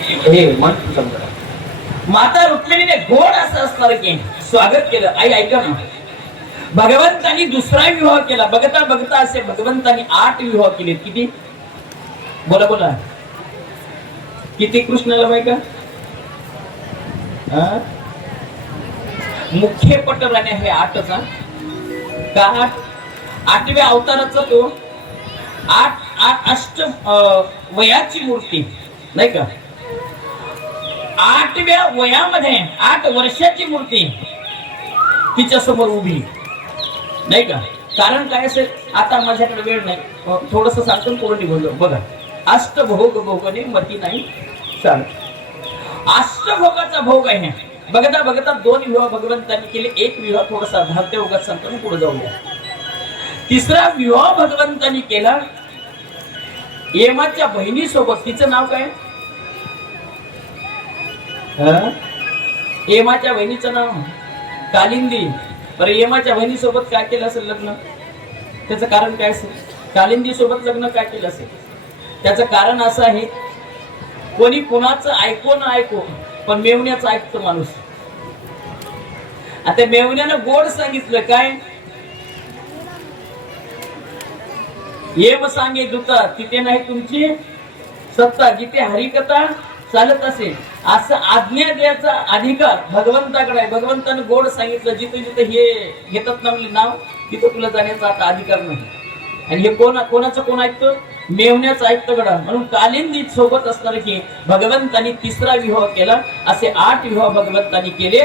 हे मन समजा माता रुक्मिणीने गोड असं असणार की स्वागत केलं. आई ऐका ना, भगवंतानी दुसरा विवाह केला. बघता बघता असे भगवंतानी 8 विवाह केले. किती? बोला बोला, किती कृष्णाला बायका? मुख्य पटराने हे 8चा का 8व्या अवताराचा तो 8 अष्ट वयाची मूर्ती नाही का? 8व्या वयामध्ये 8 वर्षाची मूर्ती तिच्या समोर उभी नाही का? कारण काय असेल, आता माझ्याकडे वेळ नाही, थोडस सांगतो कोणी बोललो. बघा, अष्टभोग भोगणे मती नाही चाल. अष्टभोगाचा भोग आहे. बघता बघता 2 विवाह भगवंतांनी केले. 1 विवाह थोडासा धावते उगाच सांगतो, पुढे जाऊया. 3रा विवाह भगवंतांनी केला यमाच्या बहिणी सोबत. तिचं नाव काय? यमाच्या बहिणीचं नाव कालिंदी. बरं, यमाच्या बहिणी सोबत काय केलं असेल लग्न? त्याचं कारण काय असेल? कालिंदी सोबत लग्न काय केलं असेल? त्याचं कारण असं आहे, कोणी कोणाचं ऐको ना ऐको, पण मेवण्याचं ऐकतो माणूस. आता मेवण्यानं गोड सांगितलं काय? येम सांगे दूता तिथे नाही तुमची सत्ता, जिथे हरिकथा चालत असेल. असं आज्ञा द्यायचा अधिकार भगवंताकडे आहे. भगवंतानं गोड सांगितलं, जिथे जिथे हे घेतात ना नाव, तिथं तुला जाण्याचा आता अधिकार नाही. आणि हे कोणाचं कोण ऐकतं? मेवण्याचं ऐकतं गडा. म्हणून कालिंदी सोबत असणार की भगवंतानी 3रा विवाह केला. असे 8 विवाह भगवंतानी केले.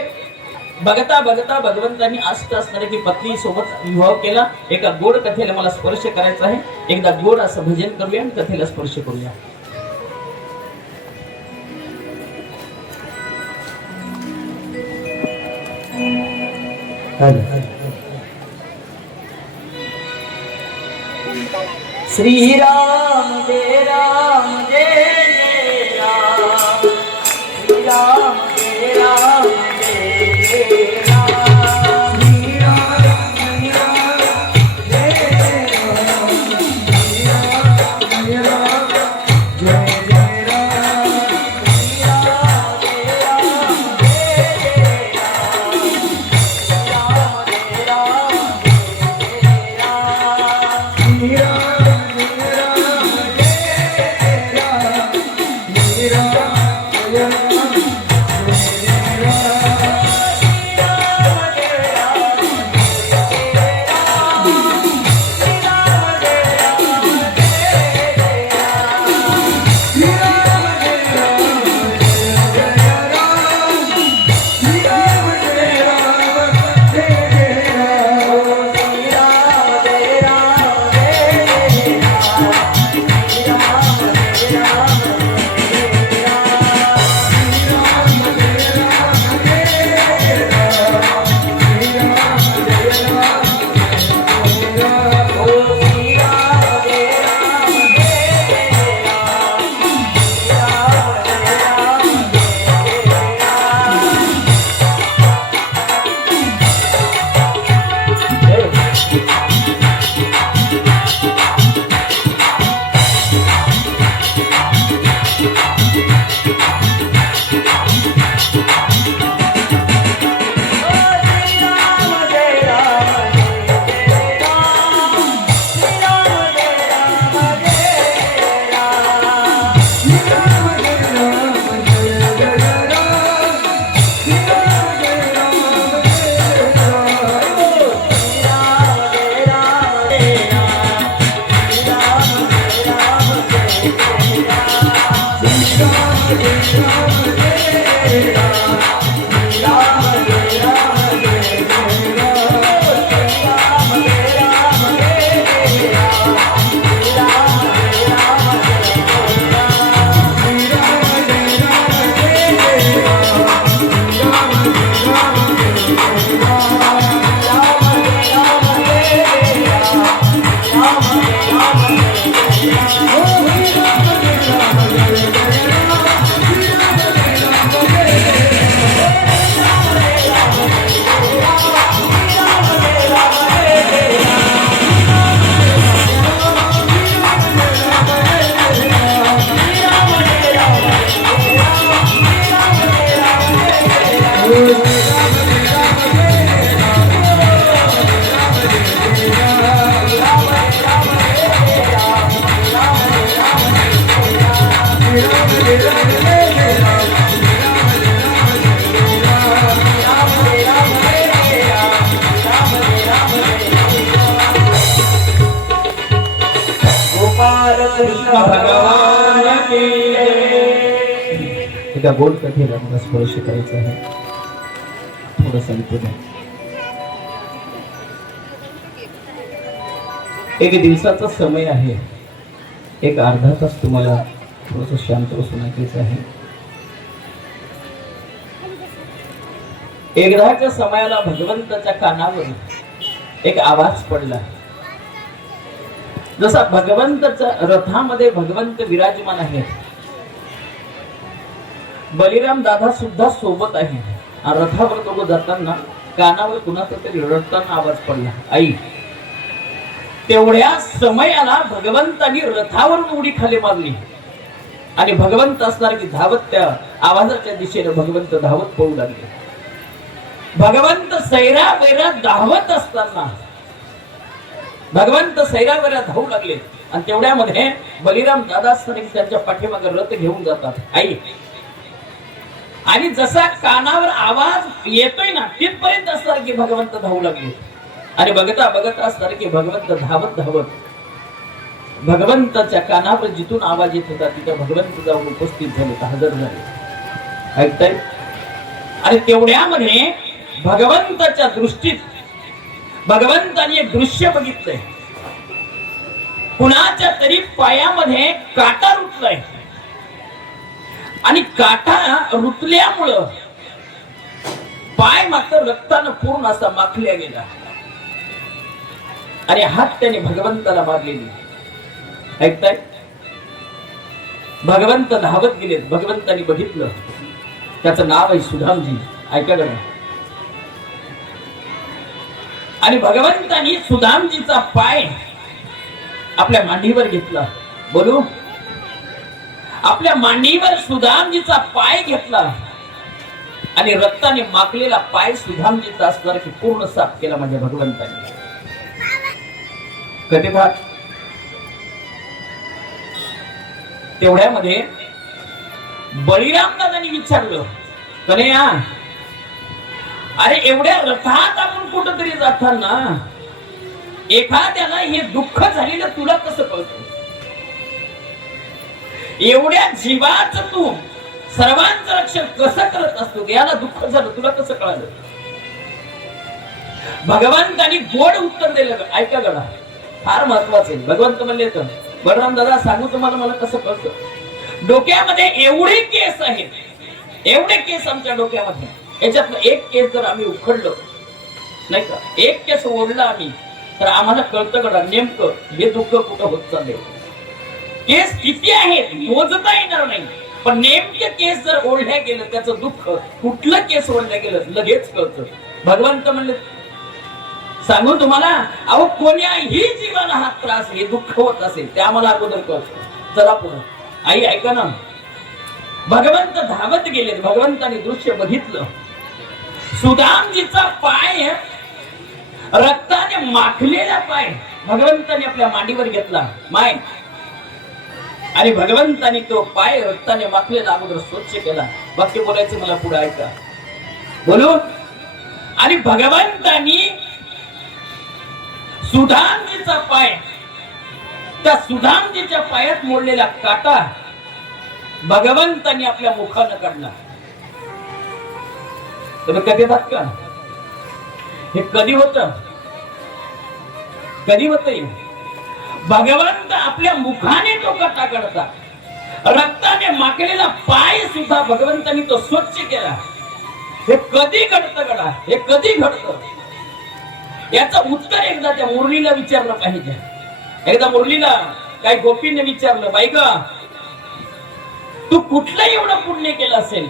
बघता बघता भगवंतानी अष्ट असणारे की पत्नी सोबत विवाह केला. एका गोड कथेला मला स्पर्श करायचा आहे. एकदा गोड असं भजन करूया आणि कथेला स्पर्श करूया. श्रीराम जय राम जय जय राम, श्रीराम जय राम जय जय राम, श्रीराम जय राम जय जय राम, श्रीराम जय राम जय जय राम, श्रीराम जय राम जय जय राम, श्रीराम जय राम भगवान की एका गोड कथेला मला स्पर्श करायचा आहे. थोडंसं ऐकून घ्या. एक दिवसाचा समय आहे. एक अर्धा तास तुम्हाला थोडस शांत बसून ऐकायचं आहे. एकदाच्या समयाला भगवंताच्या कानावर एक आवाज पडला. जसा भगवंताच्या रथामध्ये भगवंत विराजमान आहेत, बलिराम दादा सुद्धा सोबत आहे. आणि रथावर दोघं जाताना कानावर कुणाचा तरी रडताना आवाज पडला, आई. तेवढ्या समयाला भगवंतांनी रथावरून उडी खाली मारली आणि भगवंत असणार की धावत त्या आवाजाच्या दिशेने भगवंत धावत पळू लागले. भगवंत सैरा वैरा धावत असताना भगवंत सैरावऱ्या धावू लागले आणि तेवढ्यामध्ये बलिराम दादा त्यांच्या पाठीमागे रथ घेऊन जातात, आई. आणि जसा कानावर आवाज येतोय ना तिथपर्यंत असणार की भगवंत धावू लागले. आणि बघता बघता असणार की भगवंत धावत धावत भगवंताच्या कानावर जिथून आवाज येत होता तिथे भगवंत जाऊन उपस्थित झाले, हजर झाले. ऐकताय? आणि तेवढ्यामध्ये भगवंताच्या दृष्टीत भगवंताने एक दृश्य बघितलंय. कुणाच्या तरी पायामध्ये काटा रुतलाय आणि काटा रुतल्यामुळं पाय मात्र रक्तानं पूर्ण असा माखल्या गेला आणि हात त्याने भगवंताला मारलेली. ऐकताय? भगवंत धावत गेले. भगवंताने बघितलं, त्याचं नाव आहे सुदामजी. ऐका बरं. आणि भगवंतानी सुदामजीचा पाय आपल्या मांडीवर घेतला. बोलू, आपल्या मांडीवर सुदामजीचा पाय घेतला आणि रक्ताने माखलेला पाय सुदामजीचा असणार की पूर्ण साफ केला माझ्या भगवंताने. कधी भाग तेवढ्यामध्ये बळीराम दादांनी विचारलं, कन्हैया, अरे एवढ्या रथात आपण कुठंतरी जाताना एखाद्याला हे दुःख झालेलं तुला कसं कळतं? एवढ्या जीवाचं तू सर्वांचं रक्षण कसं करत असतो? याला दुःख झालं तुला कसं कळालं? भगवंतानी गोड उत्तर दिलं. ऐका गडा, फार महत्वाचं आहे. भगवंत म्हणले तर बलराम दादा सांगू तुम्हाला मला कसं कळतं? डोक्यामध्ये एवढे केस आहेत, एवढे केस आमच्या डोक्यामध्ये. याच्यातलं एक केस जर आम्ही उखडलं नाही का, एक केस ओढला आम्ही, तर आम्हाला कळतं गडा नेमकं हे दुःख कुठं होत चाललंय. केस किती आहेत मोजता येणार नाही, पण नेमके केस जर ओढल्या गेलं त्याचं दुःख, कुठलं केस ओढल्या गेलं लगेच कळतं. भगवंत म्हणले सांगू तुम्हाला, अहो कोण्याही जीवाला हा त्रास हे दुःख होत असेल ते आम्हाला अगोदर कळतं. चला पुढे. आई ऐका ना, भगवंत धावत गेले. भगवंताने दृश्य बघितलं. सुदामजीचा पाय रक्ताने माखलेला पाय भगवंताने आपल्या मांडीवर घेतला माय, आणि भगवंताने तो पाय रक्ताने माखलेला अगोदर स्वच्छ केला. वाक्य बोलायचं मला पुढे ऐका. बोलू. आणि भगवंतानी सुदामजीचा पाय, त्या सुदामजीच्या पायात मोडलेला काटा भगवंतानी आपल्या मुखानं काढला. तुम्ही कधी जात का? हे कधी होत? कधी होत? भगवंत आपल्या मुखाने तो काटा काढता. रक्ताने माखलेला पाय सुद्धा भगवंतानी तो स्वच्छ केला. हे कधी घडतं गडा? हे कधी घडतं? याचं उत्तर एकदा त्या मुरलीला विचारलं पाहिजे. एकदा मुरलीला काही गोपीने विचारलं, बाई ग, तू कुठलं एवढं पुण्य केलं असेल?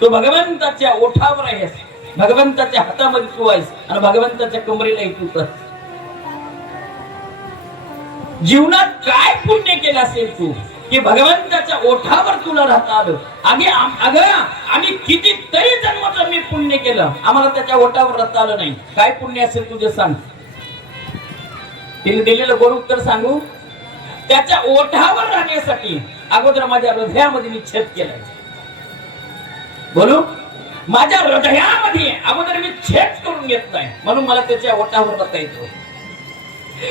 तू भगवंताच्या ओठावर आहेस, भगवंताच्या हातामध्ये तू आहेस आणि भगवंताच्या कमरेलाही तू तर. जीवनात काय पुण्य केलं असेल तू की भगवंताच्या ओठावर तुला राहता आलं? अगं आम्ही कितीतरी जन्माचं मी पुण्य केलं, आम्हाला त्याच्या ओटावर रत्ता आलं नाही. काय पुण्य असेल तुझे सांग. तिने दिलेलं गोड उत्तर सांगू. त्याच्या ओठावर राहण्यासाठी अगोदर माझ्या हृदयामध्ये मी छेद केलाय. बोलू, माझ्या हृदयामध्ये अगोदर मी छेद करून घेतलाय, म्हणून मला त्याच्या ओठावर राहता येतो.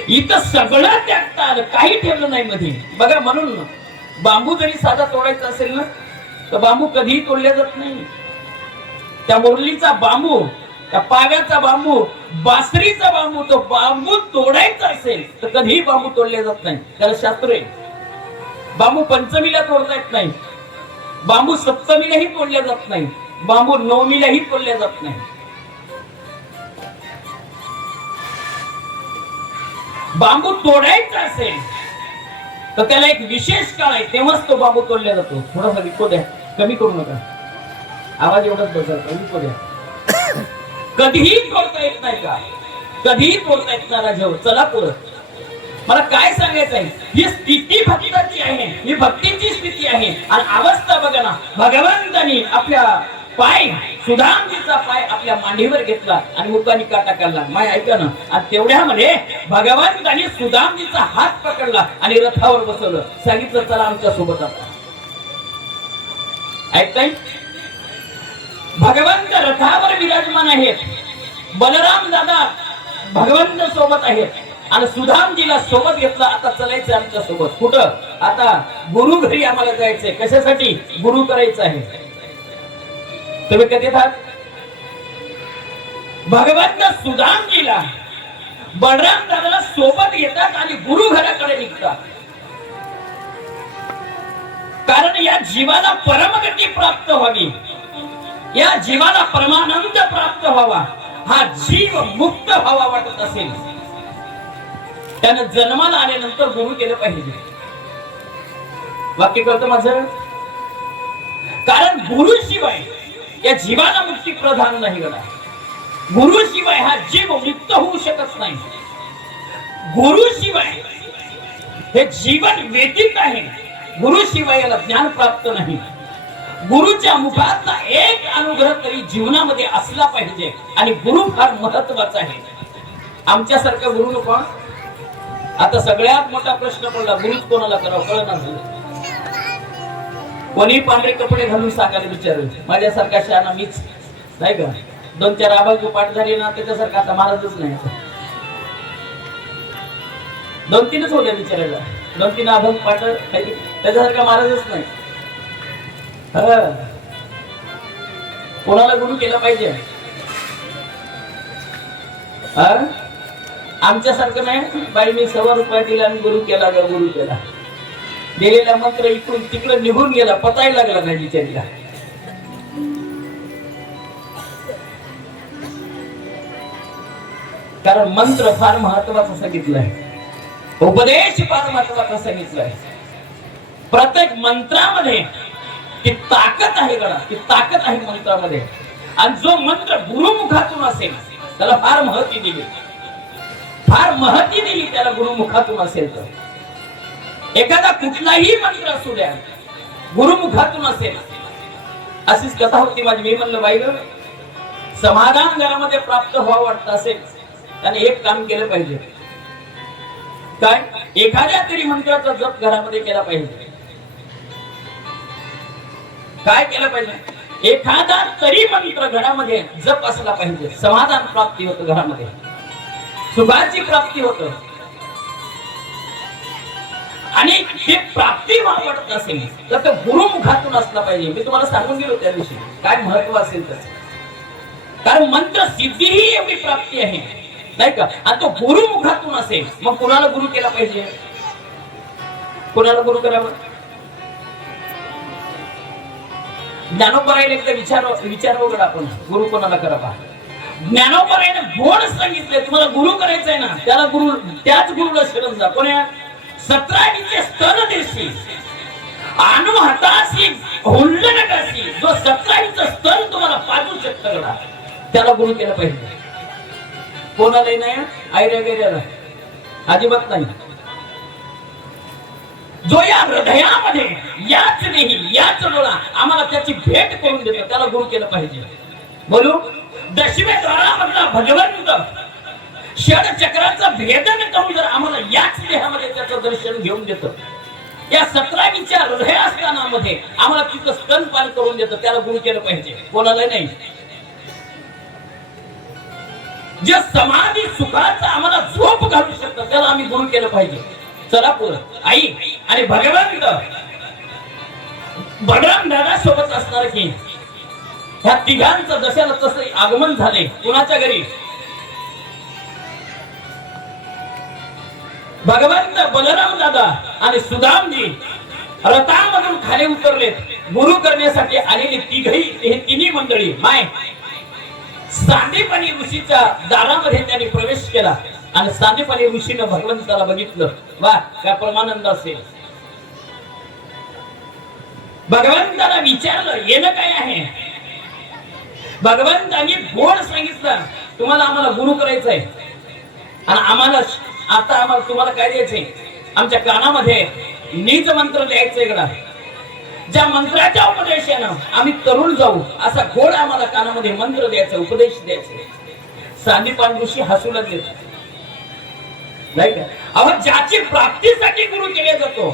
इथं सगळं त्यागता आलं, काही ठेवलं नाही मध्ये. बघा, म्हणून बांबू जरी साधा तोडायचा असेल ना, तर बांबू कधीही तोडल्या जात नाही. त्या मुरलीचा बांबू, त्या पाव्याचा बांबू, बासरीचा बांबू, तो बांबू तोडायचा असेल तर कधीही बांबू तोडले जात नाही. त्याला शास्त्र आहे. बांबू पंचमीला तोडता येत नाही, बांबू सप्तमीलाही तोडल्या जात नाही, बांबू नवमीलाही तोडल्या जात नाही. बांबू तोडायचा असेल तर त्याला एक विशेष काळ आहे, तेव्हाच तो बांबू तोडला जातो. थोडासा विको द्या, कमी करू नका, आवाज एवढाच बदलतो. विको द्या. कधीही तोडता येत नाही का? कधीही तोडता येत नाही राजावर. चला पुढे. मला काय सांगायचं आहे, ही स्थिती भक्ताची आहे, ही भक्तीची स्थिती आहे. आणि अवस्था बघा ना, भगवंतानी आपल्या पाय, सुदामजीचा पाय आपल्या मांडीवर घेतला आणि मुखाने काटा काढला. माय ऐका ना, आणि तेवढ्यामध्ये भगवंतानी सुदामजीचा हात पकडला आणि रथावर बसवलं. सांगितलं, चला आमच्या सोबत आता. ऐकताय? भगवंत रथावर विराजमान आहेत, बलराम दादा भगवंत सोबत आहेत आणि सुदामजीला सोबत घेतला. आता चलायचं आमच्या सोबत. कुठं? आता गुरु घरी आम्हाला जायचंय. कशासाठी? गुरु करायचं आहे. तुम्ही कधी आहात? भगवंत सुदामजीला, बलराम दादाला सोबत घेतात आणि गुरु घराकडे निघतात. कारण या जीवाला परमगती प्राप्त व्हावी, या जीवाला परमानंद प्राप्त व्हावा, हा जीव मुक्त व्हावा वाटत असेल, त्यानं जन्माला आल्यानंतर गुरु केलं पाहिजे. वाक्य कळतं माझं? कारण गुरु शिवाय या जीवाला मुक्ती प्रधान नाही गडा. गुरु शिवाय हा जीव मुक्त होऊ शकत नाही. गुरु शिवाय हे जीवन व्यतीत आहे. गुरु शिवाय याला ज्ञान प्राप्त नाही. गुरुच्या मुखातला एक अनुग्रह तरी जीवनामध्ये असला पाहिजे आणि गुरु फार महत्वाचा आहे. आमच्यासारखा गुरु नको. आता सगळ्यात मोठा प्रश्न पडला, गुरुच कोणाला करावं कळेना. कोणी पांढरे कपडे घालून सांगायला विचारलं. माझ्यासारखा शहाणा मीच नाही का. 2-4 अभंग पाठ झाले ना, त्याच्यासारखा आता महाराजच नाही. 2-3च होत्या विचारायला. 2-3 अभंग पाठ त्याच्यासारखा महाराजच नाही. कोणाला गुरु केला पाहिजे? आमच्यासारखं नाही. बाई मी 100 रुपये दिले आणि गुरु केला, गुरु केला. दिलेला मंत्र इकडून तिकडे निघून गेला, पतायला लागला नाही बिचारीला. कारण मंत्र फार महत्वाचा सांगितलाय, उपदेश फार महत्वाचा सांगितलाय. प्रत्येक मंत्रामध्ये ती ताकद आहे गडा, ती ताकद आहे मंत्रामध्ये. आणि जो मंत्र गुरुमुखातून असेल त्याला फार महती दिली, फार महती दिली त्याला गुरुमुखातून असेल तर. एखादा कुठलाही मंत्र असू द्या, गुरुमुखातून असेल. अशीच कथा होती माझी. मी म्हणलं, बाई ग, समाधान घरामध्ये प्राप्त व्हावं वाटत असेल त्याने एक काम केलं पाहिजे. काय? एखाद्या तरी मंत्राचा जप घरामध्ये केला पाहिजे. काय केलं पाहिजे? एखादा तरी मंत्र घरामध्ये जप असला पाहिजे. समाधान प्राप्ती होतं घरामध्ये, सुखाची प्राप्ती होतं. आणि हे प्राप्ती वाटत असेल तर तो गुरुमुखातून असला पाहिजे. मी तुम्हाला सांगून गेलो त्या दिवशी काय महत्व असेल त्याचं. कारण मंत्र सिद्धी ही एवढी प्राप्ती आहे नाही का. आणि तो गुरुमुखातून असेल, मग कोणाला गुरु केला पाहिजे? कोणाला गुरु करावं? ज्ञानोबरायला एकदा विचारावं आपण, गुरु कोणाला करावा. ज्ञानोबरायने गोड सांगितले, तुम्हाला गुरु करायचंय ना, त्याला गुरु, त्याच गुरुला शरण जा. कोण्या? 17वीचे स्तन देशी अनु हाताशी होल्ड नकाशी, जो 17वीचं स्तन तुम्हाला पाजू शकतं गडा, त्याला गुरु केलं पाहिजे. कोणालाही नाही, आयऱ्या गेल्याला अजिबात नाही. जो या हृदयामध्ये याच नाही, याच डोळा आम्हाला त्याची भेट करून देतो, त्याला गुरु केलं पाहिजे. बोलू दशव्या द्वारामधला भगवंत षड चक्राचं भेदन करून जर आम्हाला याच देहामध्ये त्याचं दर्शन घेऊन देतं, या 17वीच्या हृदयास्थानामध्ये आम्हाला तिथं स्तनपान करून देतं, त्याला गुरु केलं पाहिजे, कोणाला नाही. जे समाधी सुखाचा आम्हाला झोप घालू शकतं त्याला आम्ही गुरु केलं पाहिजे. चला पुढे आई आणि भगवंत बलराम दादा सोबत असणार की ह्या तिघांचं दशाला तसं आगमन झाले. कुणाच्या घरी? भगवंत बलराम दादा आणि सुदामजी रथामधून खाली उतरलेत गुरु करण्यासाठी आलेली तिघही हे तिन्ही मंडळी माय सांदीपनी ऋषीच्या दारामध्ये त्यांनी प्रवेश केला आणि सांदीपनी ऋषीनं भगवंताला बघितलं. वा काय परमानंद असेल. भगवंताला विचारलं येणं काय आहे. भगवंतांनी गोड सांगितलं तुम्हाला आम्हाला गुरु करायचं आहे आणि आम्हाला तुम्हाला काय द्यायचंय, आमच्या कानामध्ये नीच मंत्र द्यायचंय गडा. ज्या मंत्राच्या उपदेशानं आम्ही तरुण जाऊ असा गोड आम्हाला कानामध्ये मंत्र द्यायचा, उपदेश द्यायचा. सांदीपान ऋषी हसू लागले नाही का. अहो ज्याची प्राप्तीसाठी गुरु केले जातो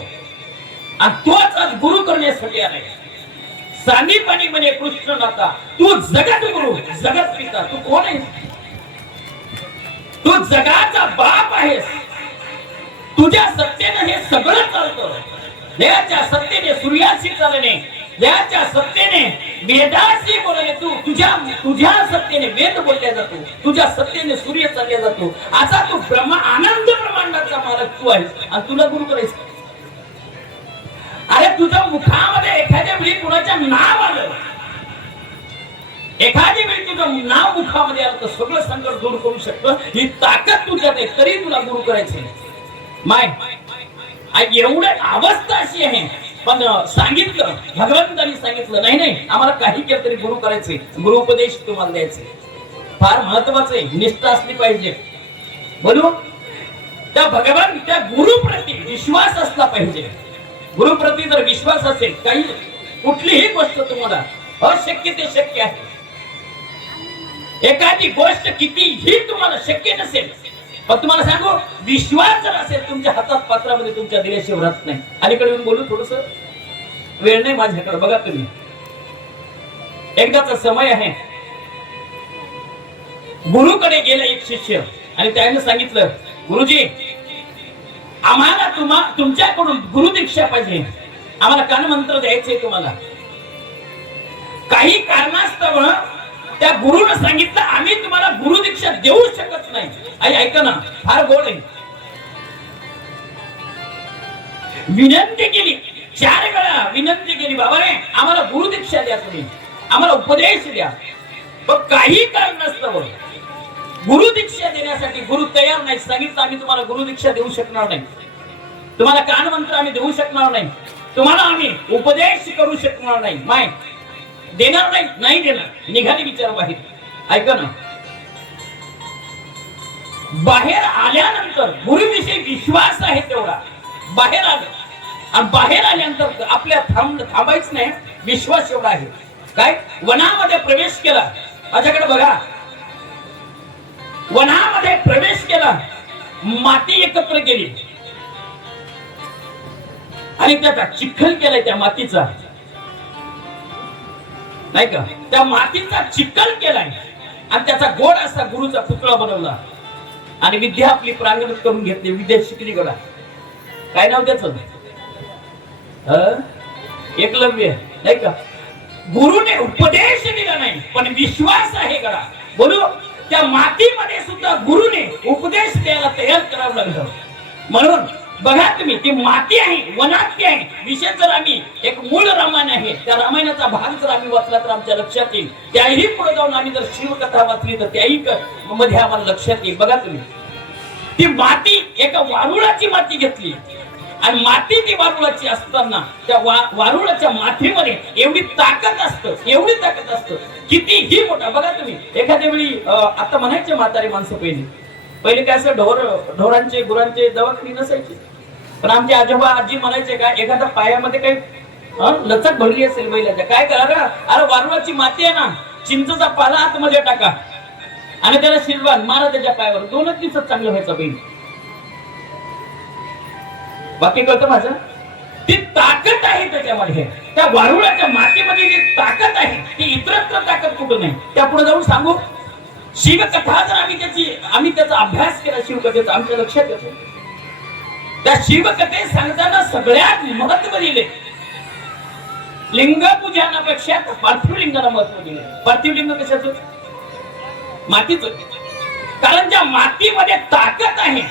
आणि तोच आज गुरु करण्यासाठी आलाय. सांदीपानी म्हणे कृष्ण नाथा तू जगत गुरु जगत पिता, तू कोण आहेस? तू जगाचा बाप आहेस. तुझ्या सत्तेने हे सगळं चालतं. देवाच्या सत्तेने सूर्याशी चालणे, देवाच्या सत्तेने वेदाशी बोलणे, तुझ्या सत्तेने वेद बोलल्या जातो, तुझ्या सत्तेने सूर्य चालला जातो. असा तू ब्रह्मा आनंद ब्रह्मांडाचा मालक तू आहेस आणि तुला गुरु करायचं. अरे तुझ्या मुखामध्ये एखाद्या वेळी कुणाच्या नाव आलं, एखादी वेळी तुझं नाव मुखामध्ये आलं तर सगळं संकट दूर करू शकतं. ही ताकद तुझ्यात आहे तरी तुला गुरु करायचं. माय एवढं अवस्था अशी आहे. पण सांगितलं भगवंतांनी सांगितलं नाही आम्हाला काही केलं तरी गुरु करायचे, गुरु उपदेश तुम्हाला द्यायचे. फार महत्वाचं आहे, निष्ठा असली पाहिजे. बोलू त्या भगवान त्या गुरुप्रती विश्वास असला पाहिजे. गुरुप्रती जर विश्वास असेल काही कुठलीही गोष्ट तुम्हाला अशक्य ते शक्य आहे. एखादी गोष्ट कितीही तुम्हाला शक्य नसेल पण तुम्हाला सांगू विश्वास जर असेल तुमच्या हातात पात्रामध्ये तुमच्या दिल्याशिवाय राहत नाही. अलीकडे येऊन बोलू थोडस, वेळ नाही माझ्याकडे. बघा तुम्ही एकदाचा समय आहे. गुरुकडे गेला एक शिष्य आणि त्याने सांगितलं गुरुजी आम्हाला तुमच्याकडून गुरु दीक्षा पाहिजे, आम्हाला कानमंत्र द्यायचंय तुम्हाला. काही कारणास्तव त्या गुरुनं सांगितलं आम्ही तुम्हाला गुरु दीक्षा देऊ शकत नाही. आई ऐका ना, फार गोड आहे. विनंती केली, 4 वेळा विनंती केली, बाबा रे आम्हाला गुरु दीक्षा द्या, तुम्ही आम्हाला उपदेश द्या. पण काही कारण नसतं गुरु दीक्षा देण्यासाठी गुरु तयार नाही. सांगितलं आम्ही तुम्हाला गुरु दीक्षा देऊ शकणार नाही, तुम्हाला कानमंत्र आम्ही देऊ शकणार नाही, तुम्हाला आम्ही उपदेश करू शकणार नाही. माय देणार नाही देणार. निघाली विचार बाहेर. ऐका ना, बाहेर आल्यानंतर गुरुविषयी विश्वास आहे तेवढा बाहेर आलं आणि बाहेर आल्यानंतर आपल्या थांबायच नाही, विश्वास एवढा आहे. काय वनामध्ये प्रवेश केला. माझ्याकडे बघा, वनामध्ये प्रवेश केला, माती एकत्र केली आणि त्याचा चिखल केलाय त्या मातीचा, नाही का, त्या मातीचा चिखल केलाय आणि त्याचा गोड असा गुरुचा पुतळा बनवला आणि विद्या आपली प्रांगणात करून घेतली. विद्या शिकली गडा. काय नाव त्याचं? एकलव्य, नाही का. गुरुने उपदेश दिला नाही पण विश्वास आहे गडा. बोलू त्या मातीमध्ये सुद्धा गुरुने उपदेश द्यायला तयार करावं लागलं. म्हणून बघा तुम्ही ती माती आहे, वनात आहे. विशेष जर आम्ही एक मूळ रामायण आहे त्या रामायणाचा भाग जर आम्ही वाचला तर आमच्या लक्षात येईल. त्याही पुढे जाऊन आम्ही जर शिवकथा वाचली तर त्याही मध्ये आम्हाला लक्षात येईल. बघा तुम्ही ती माती एका वारुळाची माती घेतली आणि माती ती वारुळाची असताना त्या वारुळाच्या मातीमध्ये एवढी ताकद असतं, एवढी ताकद असतं कितीही मोठा. बघा तुम्ही एखाद्या वेळी आता म्हणायचे म्हातारी माणसं पहिले काय असं ढोरांचे गुरांचे दवाखाने नसायचे, पण आमचे आजोबा आजी म्हणायचे काय एखाद्या पायामध्ये काही लचक भरली असेल बैलाच्या, काय करा, अरे वारुळाची माती आहे ना चिंचचा पाला आतमध्ये टाका आणि त्याला शिजवा, मारा त्याच्या पायावर, 2च दिवसात चांगलं व्हायचं बैल. बाकी कळतं माझं? ती ताकद आहे त्याच्यामध्ये, त्या वारुळाच्या मातीमध्ये जी ताकद आहे ती इतरत्र ताकद कुठं नाही. त्या पुढे जाऊन सांगू, शिवकथा जर आम्ही त्याचा अभ्यास केला, शिवकथेचा आमच्या लक्षात येतो. त्या शिवकथे सांगताना सगळ्यात महत्व दिले लिंग पूजनापेक्षा पार्थिव लिंगाला महत्व दिले. पार्थिव लिंग कशाचं? मातीच. कारण ज्या मातीमध्ये ताकद आहे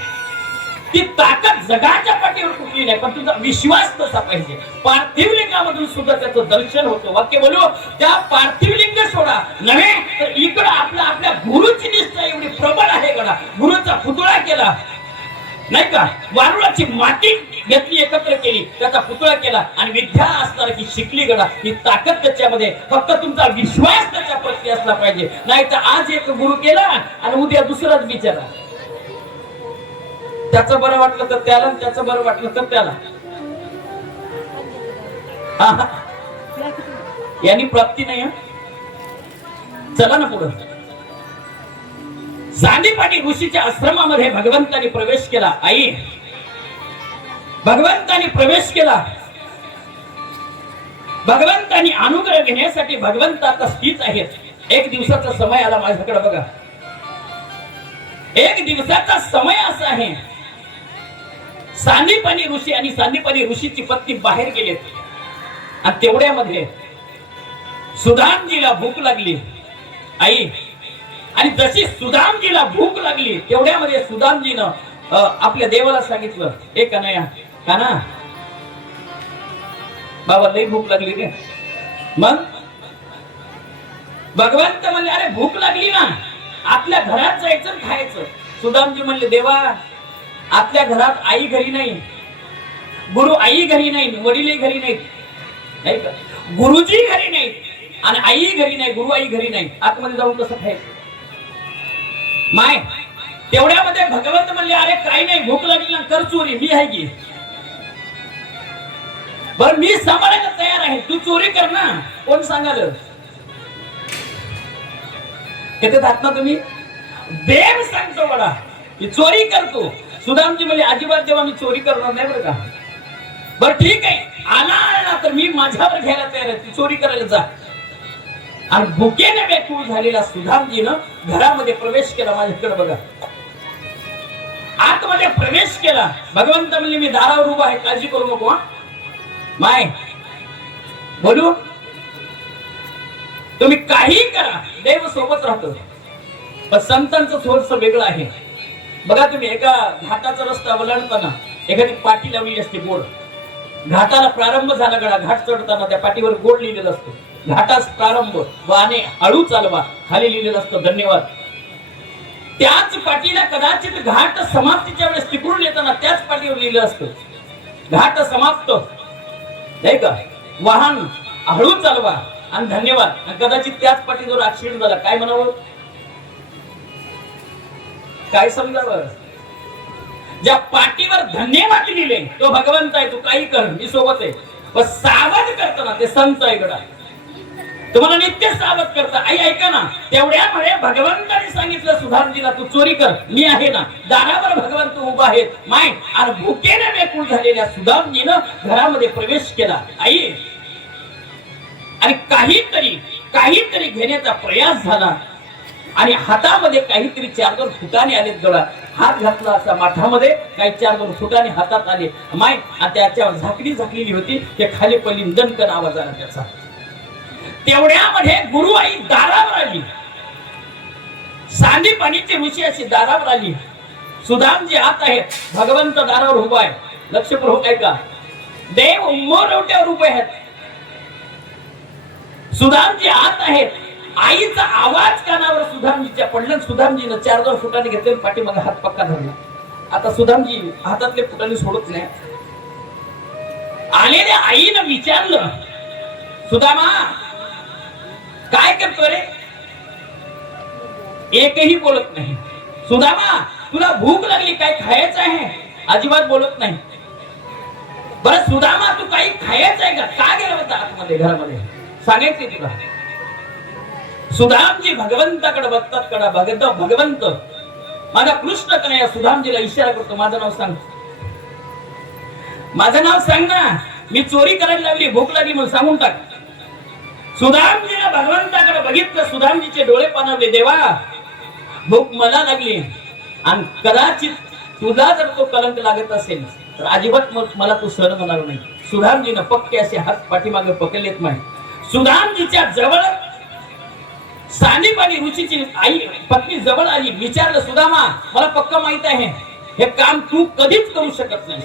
ती ताकद जगाच्या पाठीवर कुठली नाही, पण तुझा विश्वास तसा पाहिजे. पार्थिव लिंगामधून सुद्धा त्याचं दर्शन होतं. वाक्य बोलू, त्या पार्थिव लिंग सोडा नव्हे तर इकडं आपल्या गुरुची निष्ठा एवढी प्रबळ आहे गडा. गुरुचा पुतळा केला नाही का, वारुळाची माती घेतली, एकत्र केली, त्याचा पुतळा केला आणि विद्या असताना की शिकली गडा. ही ताकद त्याच्यामध्ये, फक्त तुमचा विश्वास त्याच्या प्रती असला पाहिजे. नाही तर आज एक गुरु केला आणि उद्या दुसराच बिचारा. त्याचं बरं वाटलं तर त्याला, त्याचं बरं वाटलं तर त्याला. यांनी प्राप्ती नाही. चला ना पुढं. सांदीपानी ऋषीच्या आश्रमामध्ये भगवंतानी प्रवेश केला. आई, भगवंतानी प्रवेश केला. भगवंतानी अनुग्रह घेण्यासाठी भगवंत आता स्थित आहेत. 1 दिवसाचा समय आला माझ्याकडे बघा. 1 दिवसाचा समय असा आहे. सांदीपानी ऋषी आणि सांदीपानी ऋषीची पत्नी बाहेर गेलेत आणि तेवढ्यामध्ये सुदामजीला भूक लागली. आई, आणि जशी सुदामजीला भूक लागली तेवढ्यामध्ये सुदामजीनं आपल्या देवाला सांगितलं, ए कन्हैया, कान्हा, बाबा लई भूक लागली रे. मग भगवंत म्हणले, अरे भूक लागली ना, आपल्या घरात जायचं खायचं. सुदामजी म्हणले, देवा, आपल्या घरात आई घरी नाही, गुरु आई घरी नाही, वडील घरी नाहीत, नाही का, गुरुजी घरी नाहीत आणि आई घरी नाही, गुरु आई घरी नाही, आतमध्ये जाऊन कसं खायचं? माय तेवढ्यामध्ये भगवंत म्हणले, अरे काही नाही, भूक लागली ना, कर चोरी, मी आहे की. बर, मी सांभाळायला तयार आहे, तू चोरी कर ना. कोण सांगाल? किती ना तुम्ही? देव सांगतो बडा की चोरी करतो. सुदामजी म्हणजे अजिबात जेव्हा मी चोरी करणार नाही बरं का. बर ठीक आहे, आला तर मी माझ्यावर घ्यायला तयार आहे, ती चोरी करायला जा. आणि भुकेने व्याकुळ झालेला सुदामजीनं घरामध्ये प्रवेश केला. माझ्याकडे बघा, आतमध्ये प्रवेश केला. भगवंत म्हणले, मी दारावर उभा आहे, काळजी करू नको. माय बोलू, तुम्ही काही करा, देव सोबत राहतो. पण संतांचं थोडस वेगळं आहे बघा. तुम्ही एका घाटाचा रस्ता ओलांडताना एखादी पाटी लावली असते बोर्ड. घाटाला प्रारंभ झाला गडा, घाट चढताना त्या पाठीवर बोर्ड लिहिलेलं असतो, घाटास प्रारंभ, वाहने हळू चालवा, खाली लिहिलेलं असतं धन्यवाद. त्याच पाटीला कदाचित घाट समाप्तीच्या वेळेस तिकडून येताना त्याच पाटीवर लिहिलं असतं, घाट समाप्त, नाही का, वाहन हळू चालवा आणि धन्यवाद. आणि कदाचित त्याच पाटीवर ऍक्सिडेंट झाला, काय म्हणावं, काय समजावं? ज्या पाटीवर धन्यवाद लिहिले तो भगवंत आहे, तू काही कर, मी सोबत आहे. पण सावध करताना ते संत आहे गडा, तुम्हाला नित्य सावध करता. आई ऐका ना, तेवढ्यामुळे भगवंताने सांगितलं सुधामजीला, तू चोरी कर, मी आहे ना. दारावर भगवंत उभा आहेत. माय आणि भुकेने व्याकुळ झालेल्या सुदामजीनं घरामध्ये प्रवेश केला. आई, आणि काहीतरी घेण्याचा प्रयास झाला आणि हातामध्ये काहीतरी 4-2 फुटाने आले गडा. हात घातला असा माठामध्ये, काही 4-2 फुटाने हातात आले. माय आणि त्याच्यावर झाकडी झाकलेली होती, ते खाली पडली, दणकन आवाज आला त्याचा. तेवढ्यामध्ये गुरु आई दारावर आली. सांदीपानीची ऋषी अशी दारावर आली. सुदामजी आत आहेत, भगवंत दारावर उभा आहे. लक्षपूर्वक ऐका, देव मोरवट्यावर उभे आहेत, सुदामजी आत आहेत. आईचा आवाज कानावर सुदामजीच्या पडला. सुदामजीनं 4-2 फुटाने घेतले, पाठीमागे हात पक्का धरला. आता सुदामजी हातातले फुटाने सोडत नाही. आलेल्या आईनं विचारलं, सुदामा काय करतो रे? एकही बोलत नाही. सुदामा, तुला भूक लागली, काय खायचं आहे? अजिबात बोलत नाही. बरं सुदामा, तू काही खायचं आहे का? का गेला होता आतमध्ये घरामध्ये? सांगायचं तुला. सुदामजी भगवंताकडे बघतात कडा भगवंत माझा कृष्ण कन्हैया सुदामजीला इशारा करतो, माझं नाव सांग, माझं नाव सांग ना, मी चोरी करायला लागली, भूक लागली म्हणून सांगून टाक. सुदामजीला भगवंताकडे बघितलं, सुदामजीचे डोळे पाणावले, देवा भूक मला लागली आणि कदाचित तुला जर तो कलंक लागत असेल तर अजिबात मला तू सहन होणार नाही. सुदामजीनं पक्के असे हात पाठीमागे पकडलेत. माय सुदामजीच्या जवळ सानिपाणी ऋषीची आई पत्नी जवळ आली, विचारलं, सुदामा मला पक्क माहित आहे हे काम तू कधीच करू शकत नाही.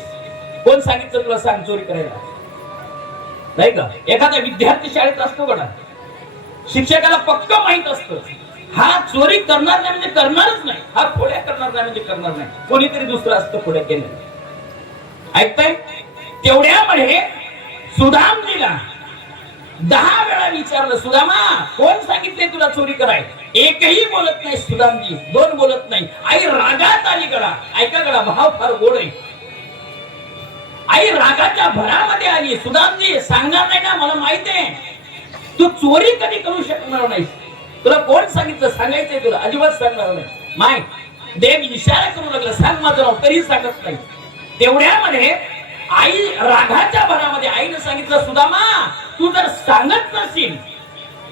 कोण सांगितलं तुला सांग चोरी करायला? नाही का? एखादा विद्यार्थी शाळेत असतो बघा, शिक्षकाला पक्क माहित असतं हा चोरी करणार नाही म्हणजे करणारच नाही, हा खोड्या करणार नाही म्हणजे करणार नाही, कोणीतरी दुसरं असतं खोड्या केल्या. ऐकताय? तेवढ्यामध्ये सुदामजीला 10 वेळा विचारलं, सुदामा कोण सांगितले तुला चोरी कराय? एकही बोलत नाही सुदामजी, 2 बोलत नाही. आई रागात आली गडा. ऐका गडा, भाव फार गोड आहे. आई रागाच्या भरामध्ये आली, सुदामजी सांगणार नाही ना, मला माहित आहे तू चोरी कधी करू शकणार नाही, तुला कोण सांगितलं? सांगायचंय तुला, अजिबात सांगणार नाही. माय देव इशारा करू लागला, सांग माझं नाव, तरी सांगत नाही. तेवढ्यामध्ये आई रागाच्या भरामध्ये आईने सांगितलं, सुदामा तू जर सांगत नसेल